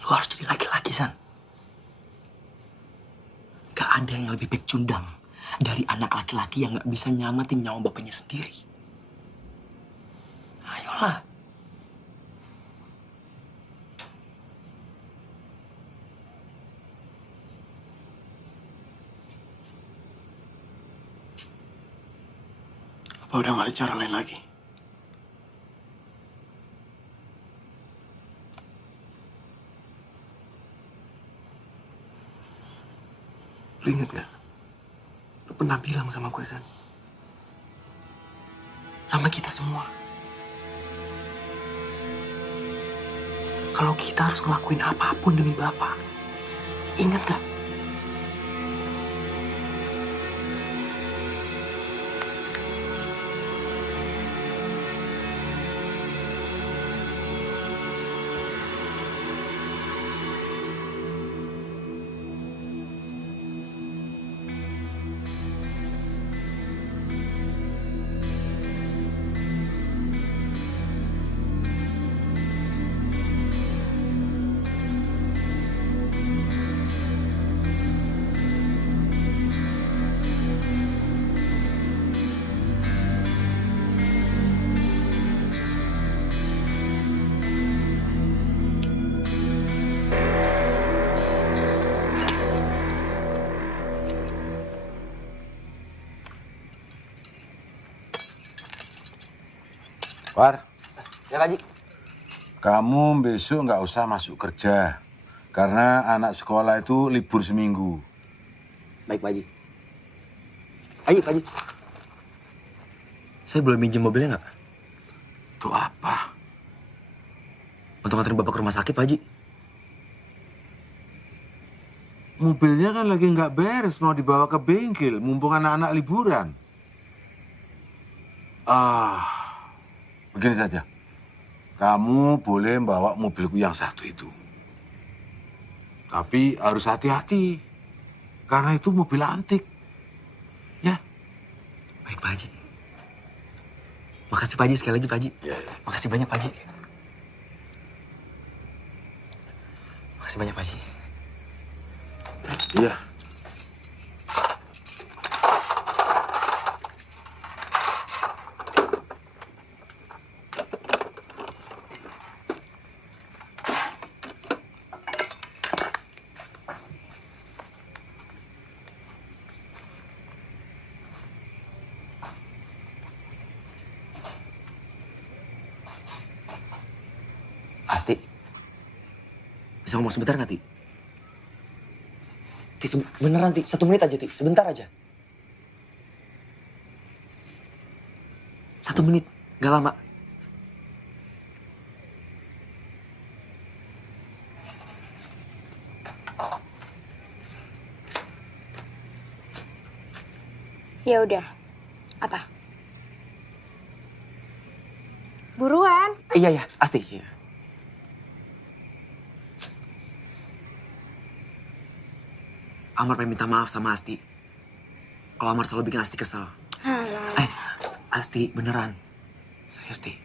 Lu harus jadi laki-laki, San. Gak ada yang lebih pecundang dari anak laki-laki yang gak bisa nyamatin nyawa bapaknya sendiri. Ayolah. Apa udah gak ada cara lain lagi? Lu inget gak? Lu pernah bilang sama gue, San. Sama kita semua. Kalau kita harus ngelakuin apapun demi Bapak. Ingat gak? War. Ya, Pak Haji. Kamu besok nggak usah masuk kerja. Karena anak sekolah itu libur seminggu. Baik, Pak Haji. Ayo, Pak Haji. Saya boleh minjem mobilnya nggak? Itu apa? Untuk nganterin Bapak ke rumah sakit, Pak Haji. Mobilnya kan lagi nggak beres, mau dibawa ke bengkel, mumpung anak-anak liburan. Begini saja. Kamu boleh bawa mobilku yang satu itu. Tapi harus hati-hati. Karena itu mobil antik. Ya. Baik, Pak Haji. Makasih, Pak Haji. Sekali lagi, Pak Haji. Makasih banyak, Pak Haji. Makasih banyak, Pak Haji. Iya. Asti, bisa ngomong sebentar nggak, Ti? Ti, beneran, Ti. 1 menit aja, Ti. Sebentar aja. 1 menit, nggak lama. Ya udah. Apa? Buruan. Iya, ya, Asti. Iya. Amar pengen minta maaf sama Asti. Kalau Amar selalu bikin Asti kesel. Alah. Asti, beneran. Serius, Ti.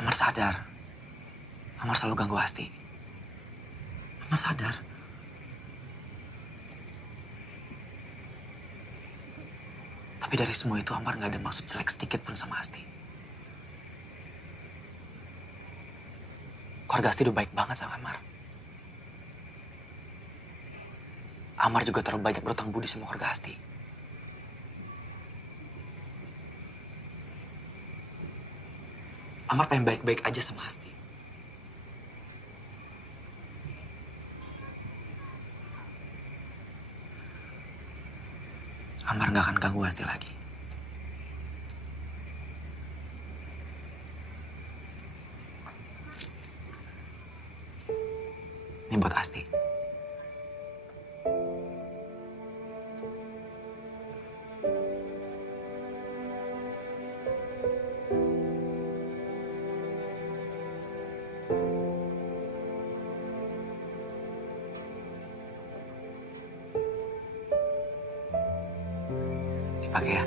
Amar sadar. Amar selalu ganggu Asti. Mas sadar? Tapi dari semua itu Amar gak ada maksud jelek sedikit pun sama Asti. Keluarga Asti udah baik banget sama Amar. Amar juga terlalu banyak berutang budi sama keluarga Asti. Amar pengen baik-baik aja sama Asti. Amar gak akan ganggu Asti lagi. Ini buat Asti. Dipakai ya.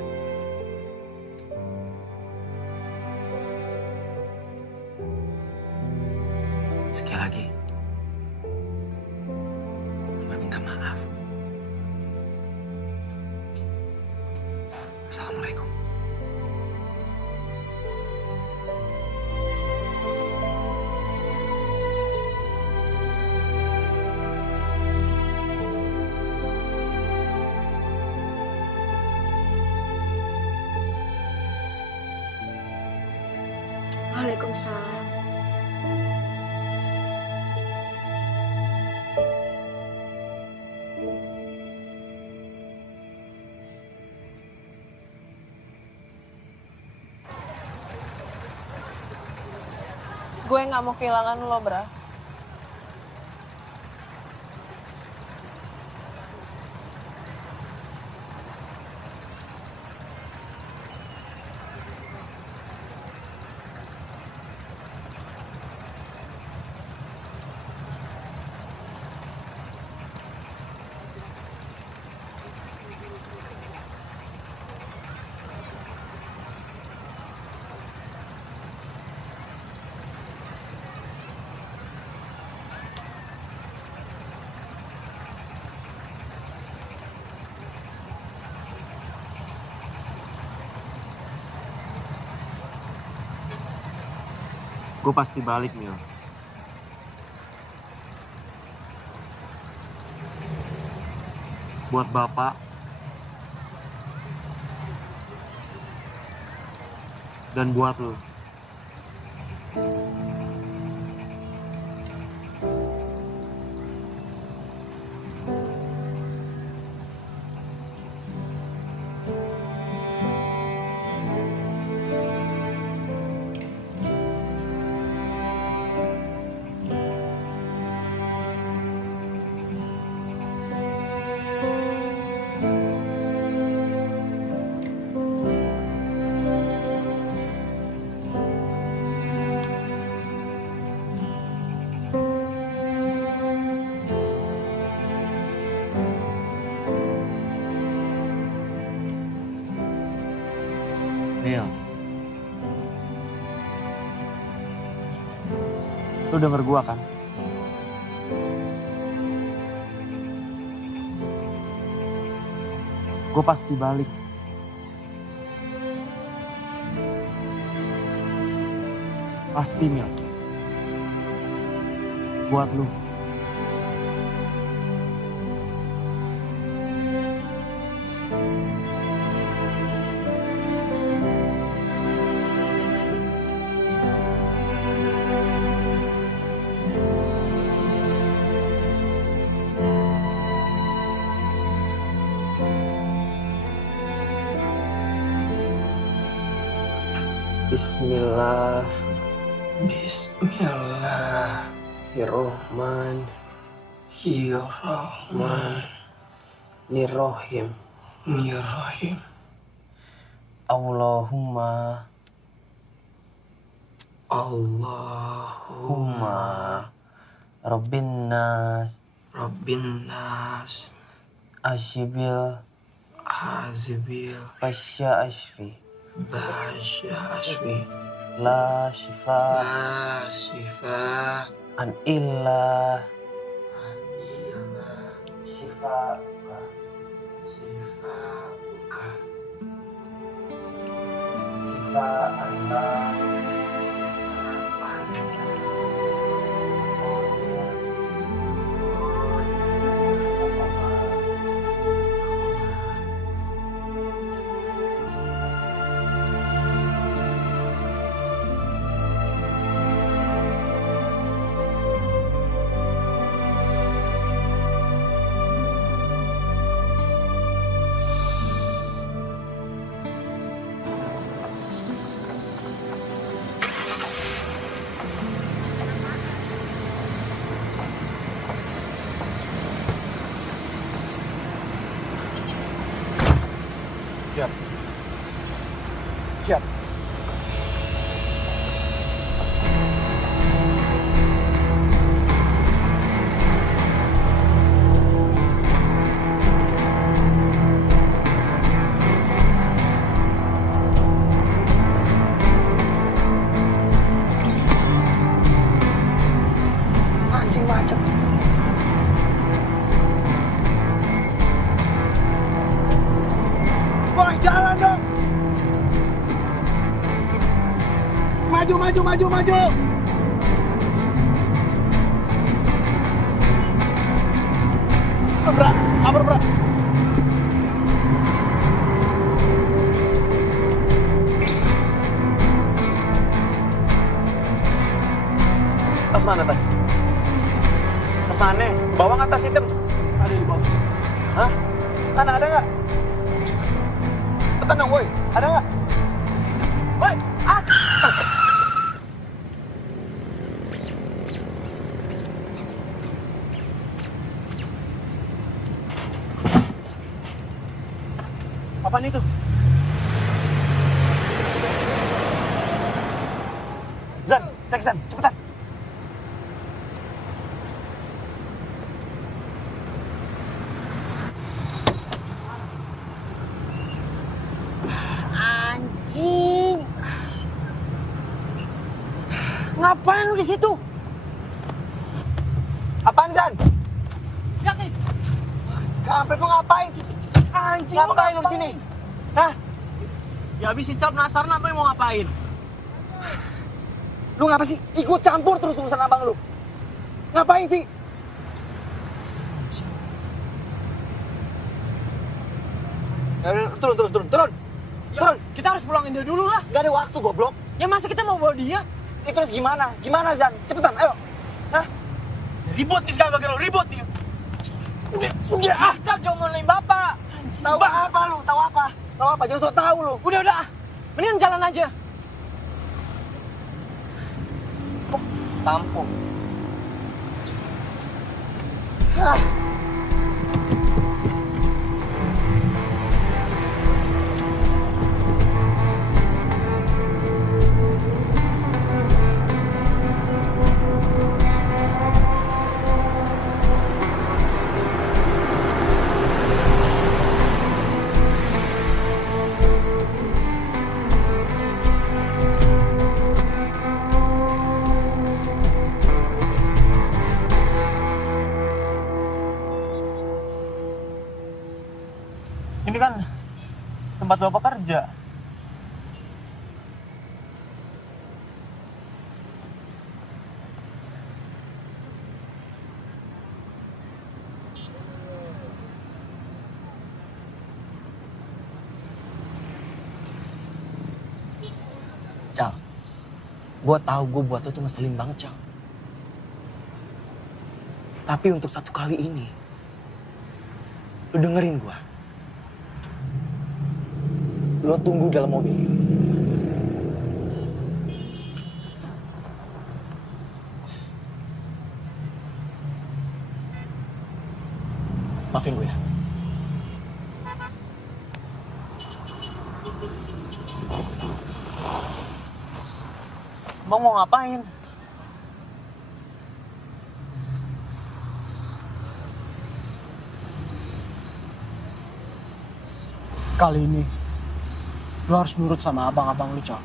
Sekali lagi. Amar minta maaf. Assalamualaikum. Waalaikumsalam. Gue nggak mau kehilangan lo, Bra. Gue pasti balik, Mil. Buat Bapak dan buat lo. Mil, lu denger gua kan? Gue pasti balik. Pasti, Mil. Buat lu. Bismillah. Bismillahirrahmanirrahim. Allahumma Rabbin nas Ashibil Basya Ashfi La shifa An illa Siap. Siap. Anjing macet. Boy, jalan dong. Maju, maju, maju, maju. Bra, sabar, Bra. Tas mana tas? Tas mana? Bawa nggak tas hitam? Ada di bawah. Hah? Mana ada nggak? Cepetan dong, woi. Ada nggak? Woi, ah! Apaan itu? Zan, cek Zan, cepetan. Anjing. Ngapain lu di situ? Apaan, Zan? Lihat nih. Kampret lu ngapain sih? Anjing, Ngapain lu di sini? Hah? Ya habis si Cap Nasar apa yang mau ngapain? Lu ngapa sih? Ikut campur terus urusan abang lu. Ngapain sih? Turun. Turun. Kita harus pulangin dia dulu lah. Gak ada waktu, goblok. Ya masa kita mau bawa dia? Itu terus gimana? Gimana, Zan? Cepetan, ayo. Hah? Ribut nih sekarang gara ribut nih. Udah ah. Cap jomelin bapak. Tahu apa lu? Tahu apa? Tahu apa? Jangan sok tahu lu. Udah. Mendingan jalan aja. Tampung. Ini kan tempat bapak kerja. Cal, gue tahu gue buat lo tuh ngeselin banget, Cal. Tapi untuk satu kali ini, lo dengerin gue. Lo tunggu dalam mobil. Maafin gue ya. Bang mau ngapain? Kali ini, lo harus nurut sama abang-abang lu, Cal.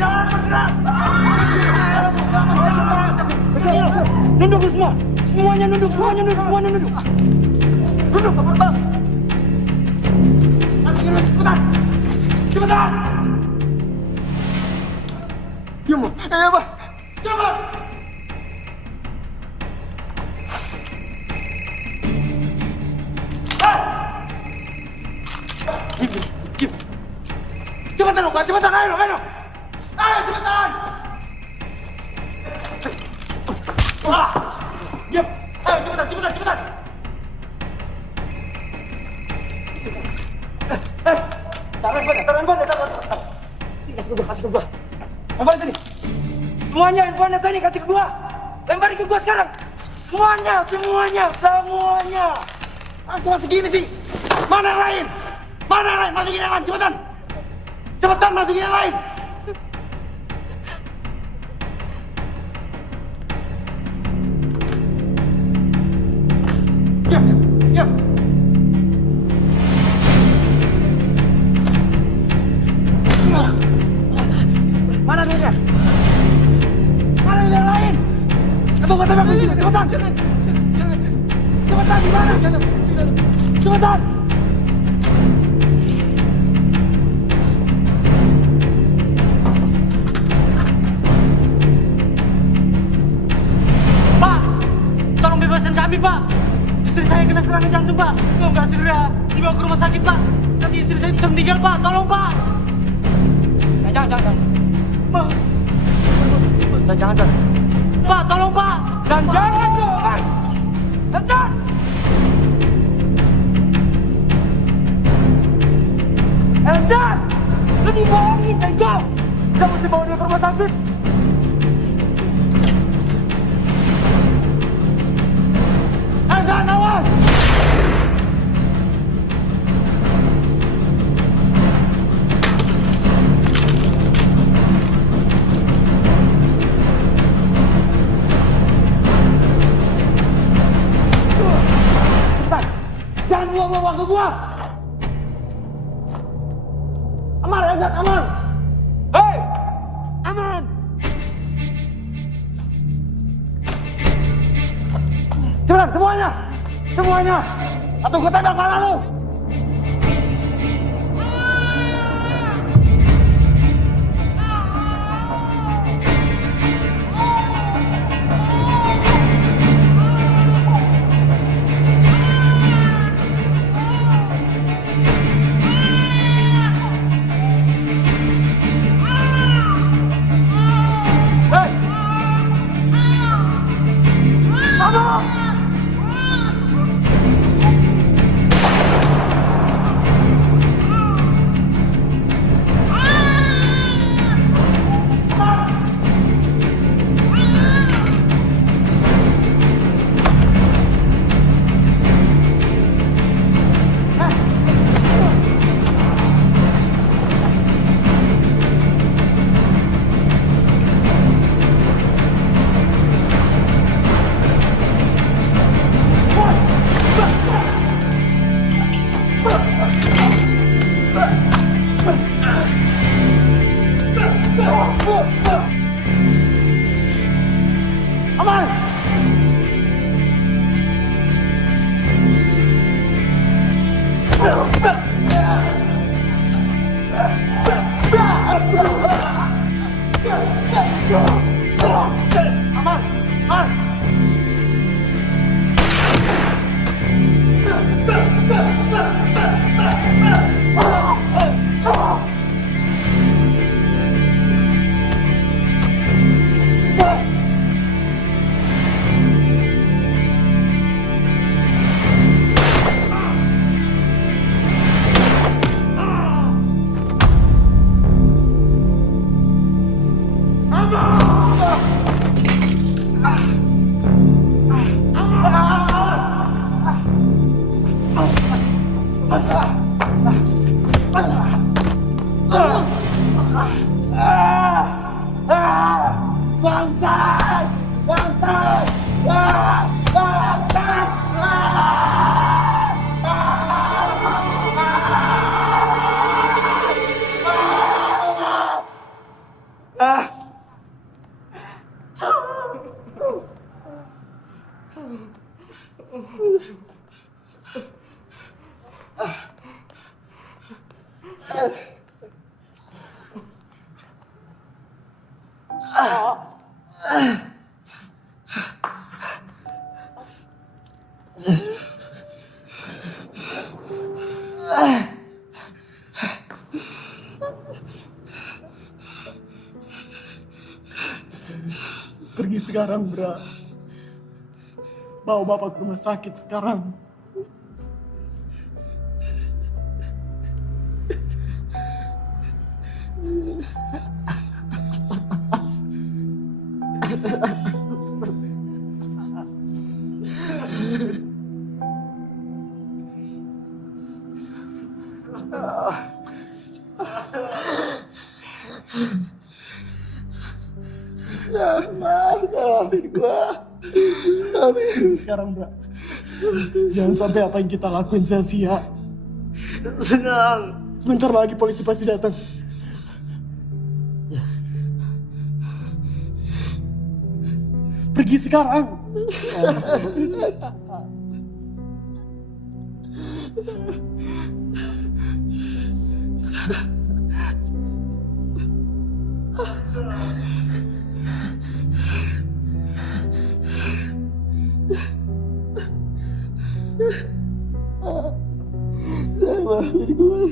jangan bergerak. Kalau mau selamat jangan bergerak. Nunduk semua. Semuanya nunduk. Nunduk, Bang. Masukin cepetan. Diam, Bang. Cepat. Diam. Cepetan, Pak. Cepetan, ayo. Ayo, cepetan. Diam. Ayo, cepetan. Taruh handphone. Sini, kasih ke gua. Handphone sini. Semuanya handphone sini, kasih ke gua. Lemparin ke gua sekarang. Semuanya. Cuma segini sih. Mana yang lain? Masukin yang lain, cepetan. Masukin yang lain. Diam. Mana duitnya? Mana duit yang lain? Tunggu, cepetan. Cepetan, di mana? Cepetan. Pak, tolong bebaskan kami, Pak. Istri saya kena serangan jantung, Pak. Kalau nggak segera dibawa ke rumah sakit, Pak. Nanti istri saya bisa meninggal, Pak. Tolong, Pak. Jangan. Jangan. Pak, tolong, Pak. Jangan dong. Jangan. Eljan, lu dibohongin, Tejo. Kita mesti bawa dia ke rumah sakit. Eljan, awas. Jangan buang-buang waktu gua. Amar, Elzan, aman. Hei, aman. Cepetan, semuanya. Atau gua tembak kepala lu. Pergi sekarang, Bra. Bawa bapak ke rumah sakit sekarang. Maafin gua. Sekarang, Bra. Jangan sampai apa yang kita lakuin sia-sia. Senang. Sebentar lagi polisi pasti datang. Pergi sekarang. Maafin gue.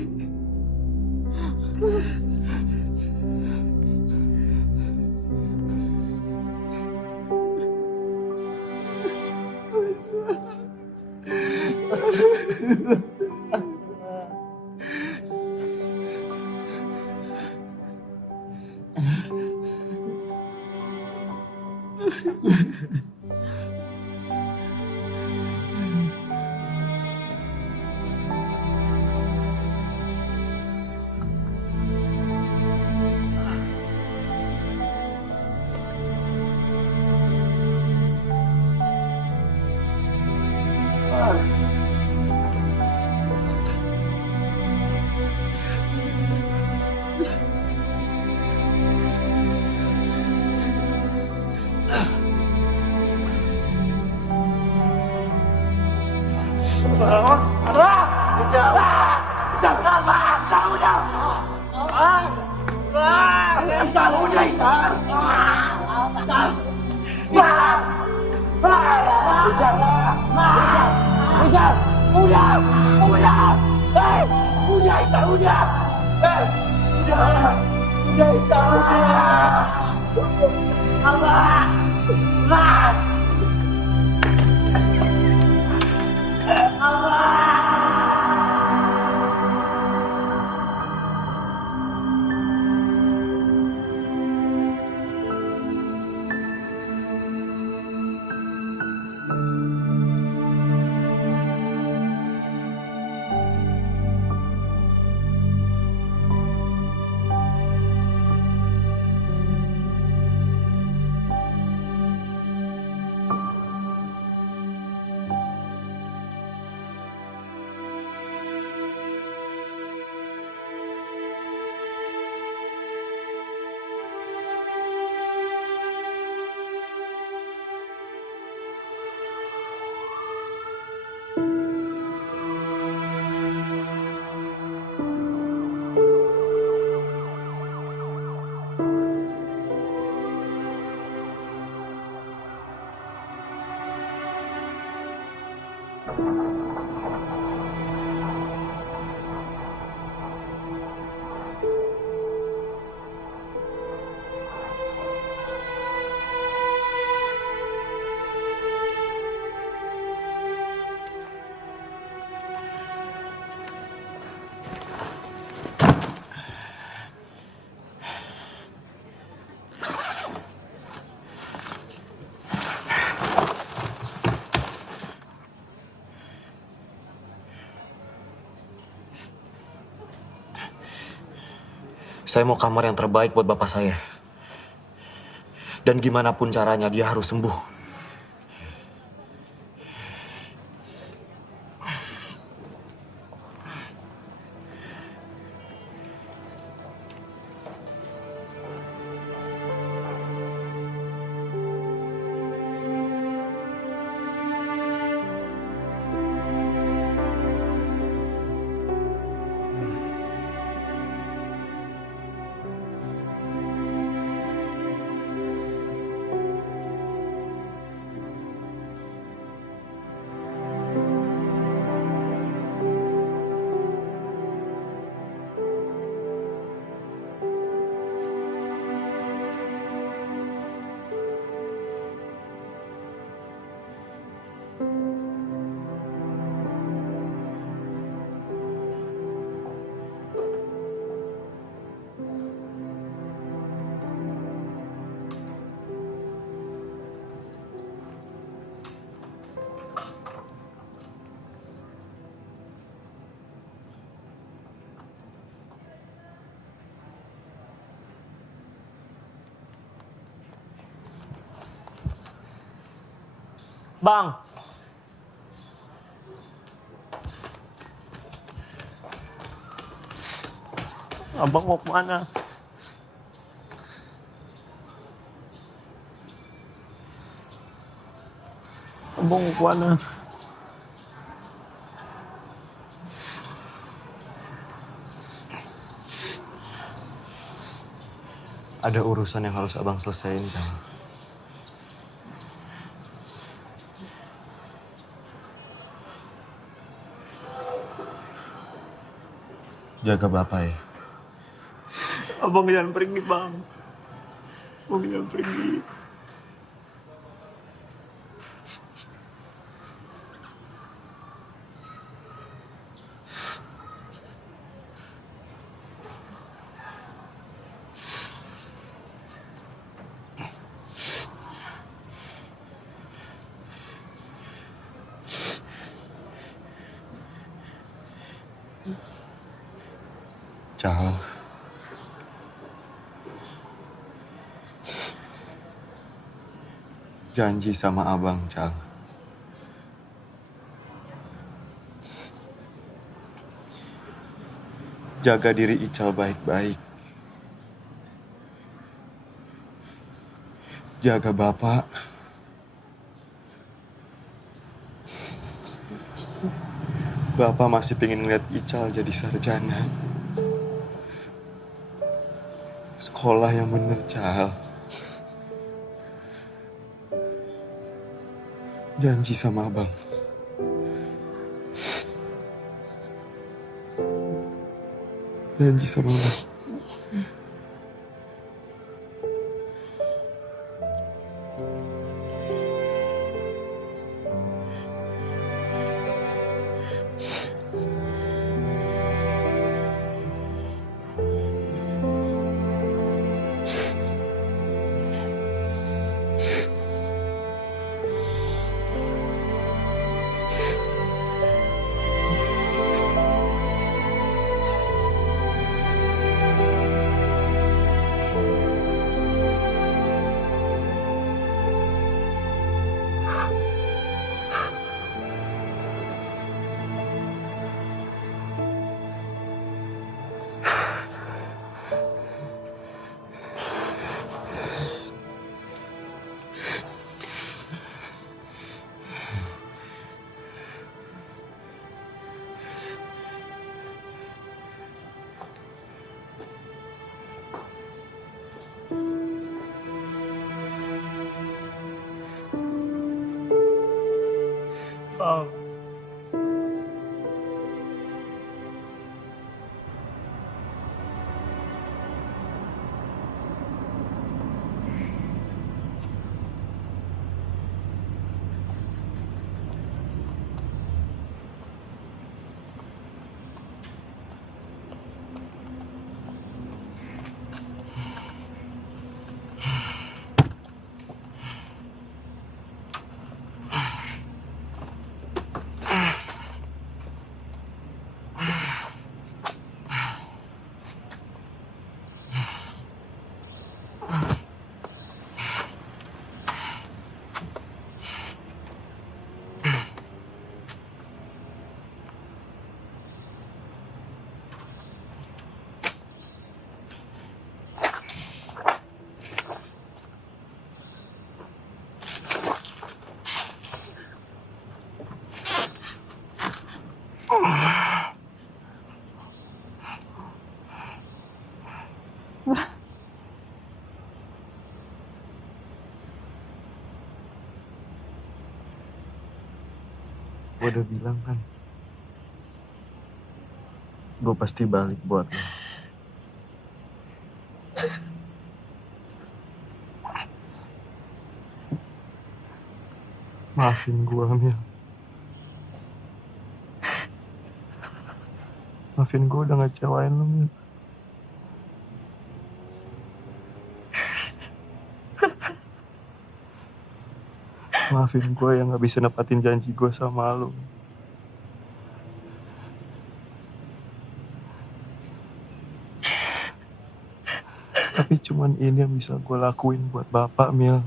Saya mau kamar yang terbaik buat bapak saya. Dan gimana pun caranya dia harus sembuh. Bang. Abang mau kemana? Abang mau kemana? Ada urusan yang harus abang selesaiin, Jal. Jaga bapak ya. Abang jangan pergi, Bang. Abang jangan pergi. Jal. Janji sama abang, Jal. Jaga diri Ical baik-baik. Jaga bapak. Bapak masih pengen ngeliat Ical jadi sarjana. Sekolah yang bener, Cal. Janji sama abang. Janji sama abang. Bang. Gue udah bilang kan, gue pasti balik buat lo. Maafin gue, Mil. Maafin gue udah ngecewain lo, Mil. Maafin gue yang gak bisa nepatin janji gue sama lo. Tapi cuman ini yang bisa gue lakuin buat bapak, Mil.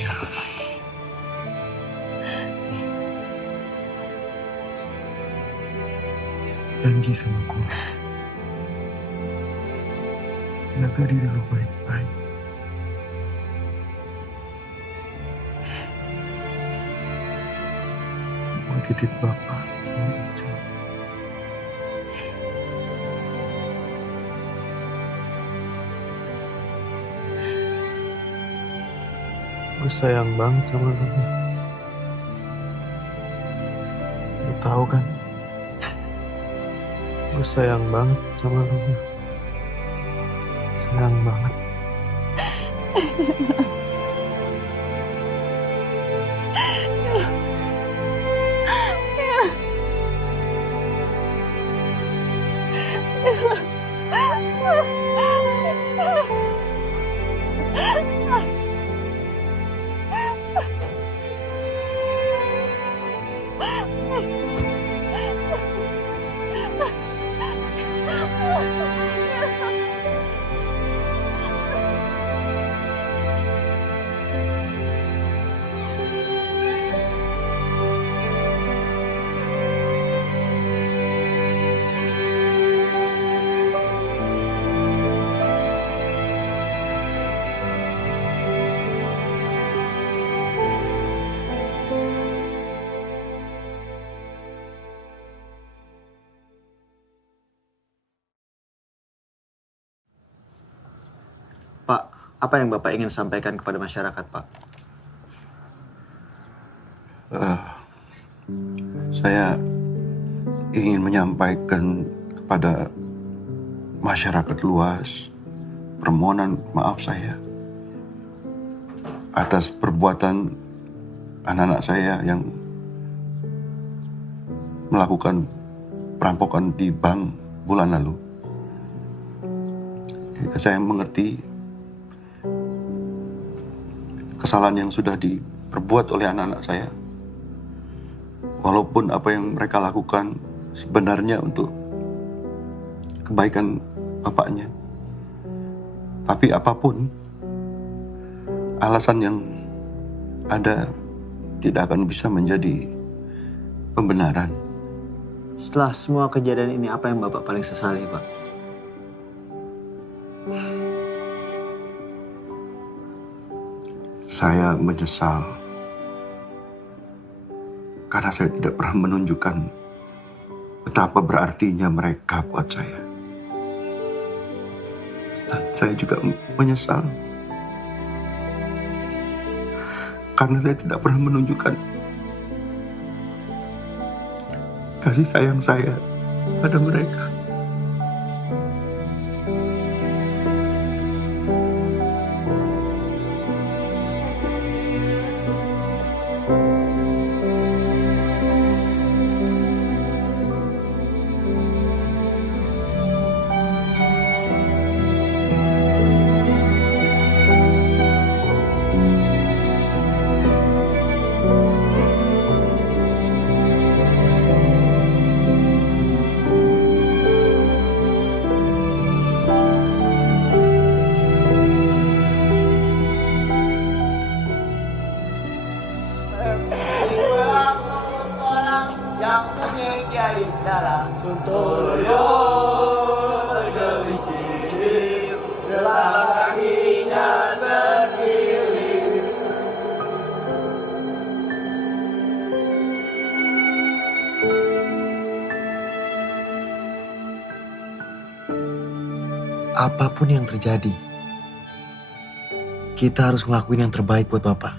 Ya. Janji sama gue. Jaga diri lu baik-baik. Gue titip Bapak sama Ica. Gue sayang banget sama lu. Lu tahu kan? Gue sayang banget sama lu. Sayang banget. Pak, apa yang Bapak ingin sampaikan kepada masyarakat, Pak? Saya ingin menyampaikan kepada masyarakat luas permohonan maaf saya atas perbuatan anak-anak saya yang melakukan perampokan di bank bulan lalu. Saya mengerti kesalahan yang sudah diperbuat oleh anak-anak saya. Walaupun apa yang mereka lakukan sebenarnya untuk kebaikan bapaknya. Tapi apapun alasan yang ada tidak akan bisa menjadi pembenaran. Setelah semua kejadian ini, apa yang Bapak paling sesali, Pak? Saya menyesal karena saya tidak pernah menunjukkan betapa berartinya mereka buat saya. Dan saya juga menyesal karena saya tidak pernah menunjukkan kasih sayang saya pada mereka. Apapun yang terjadi, kita harus ngelakuin yang terbaik buat Bapak.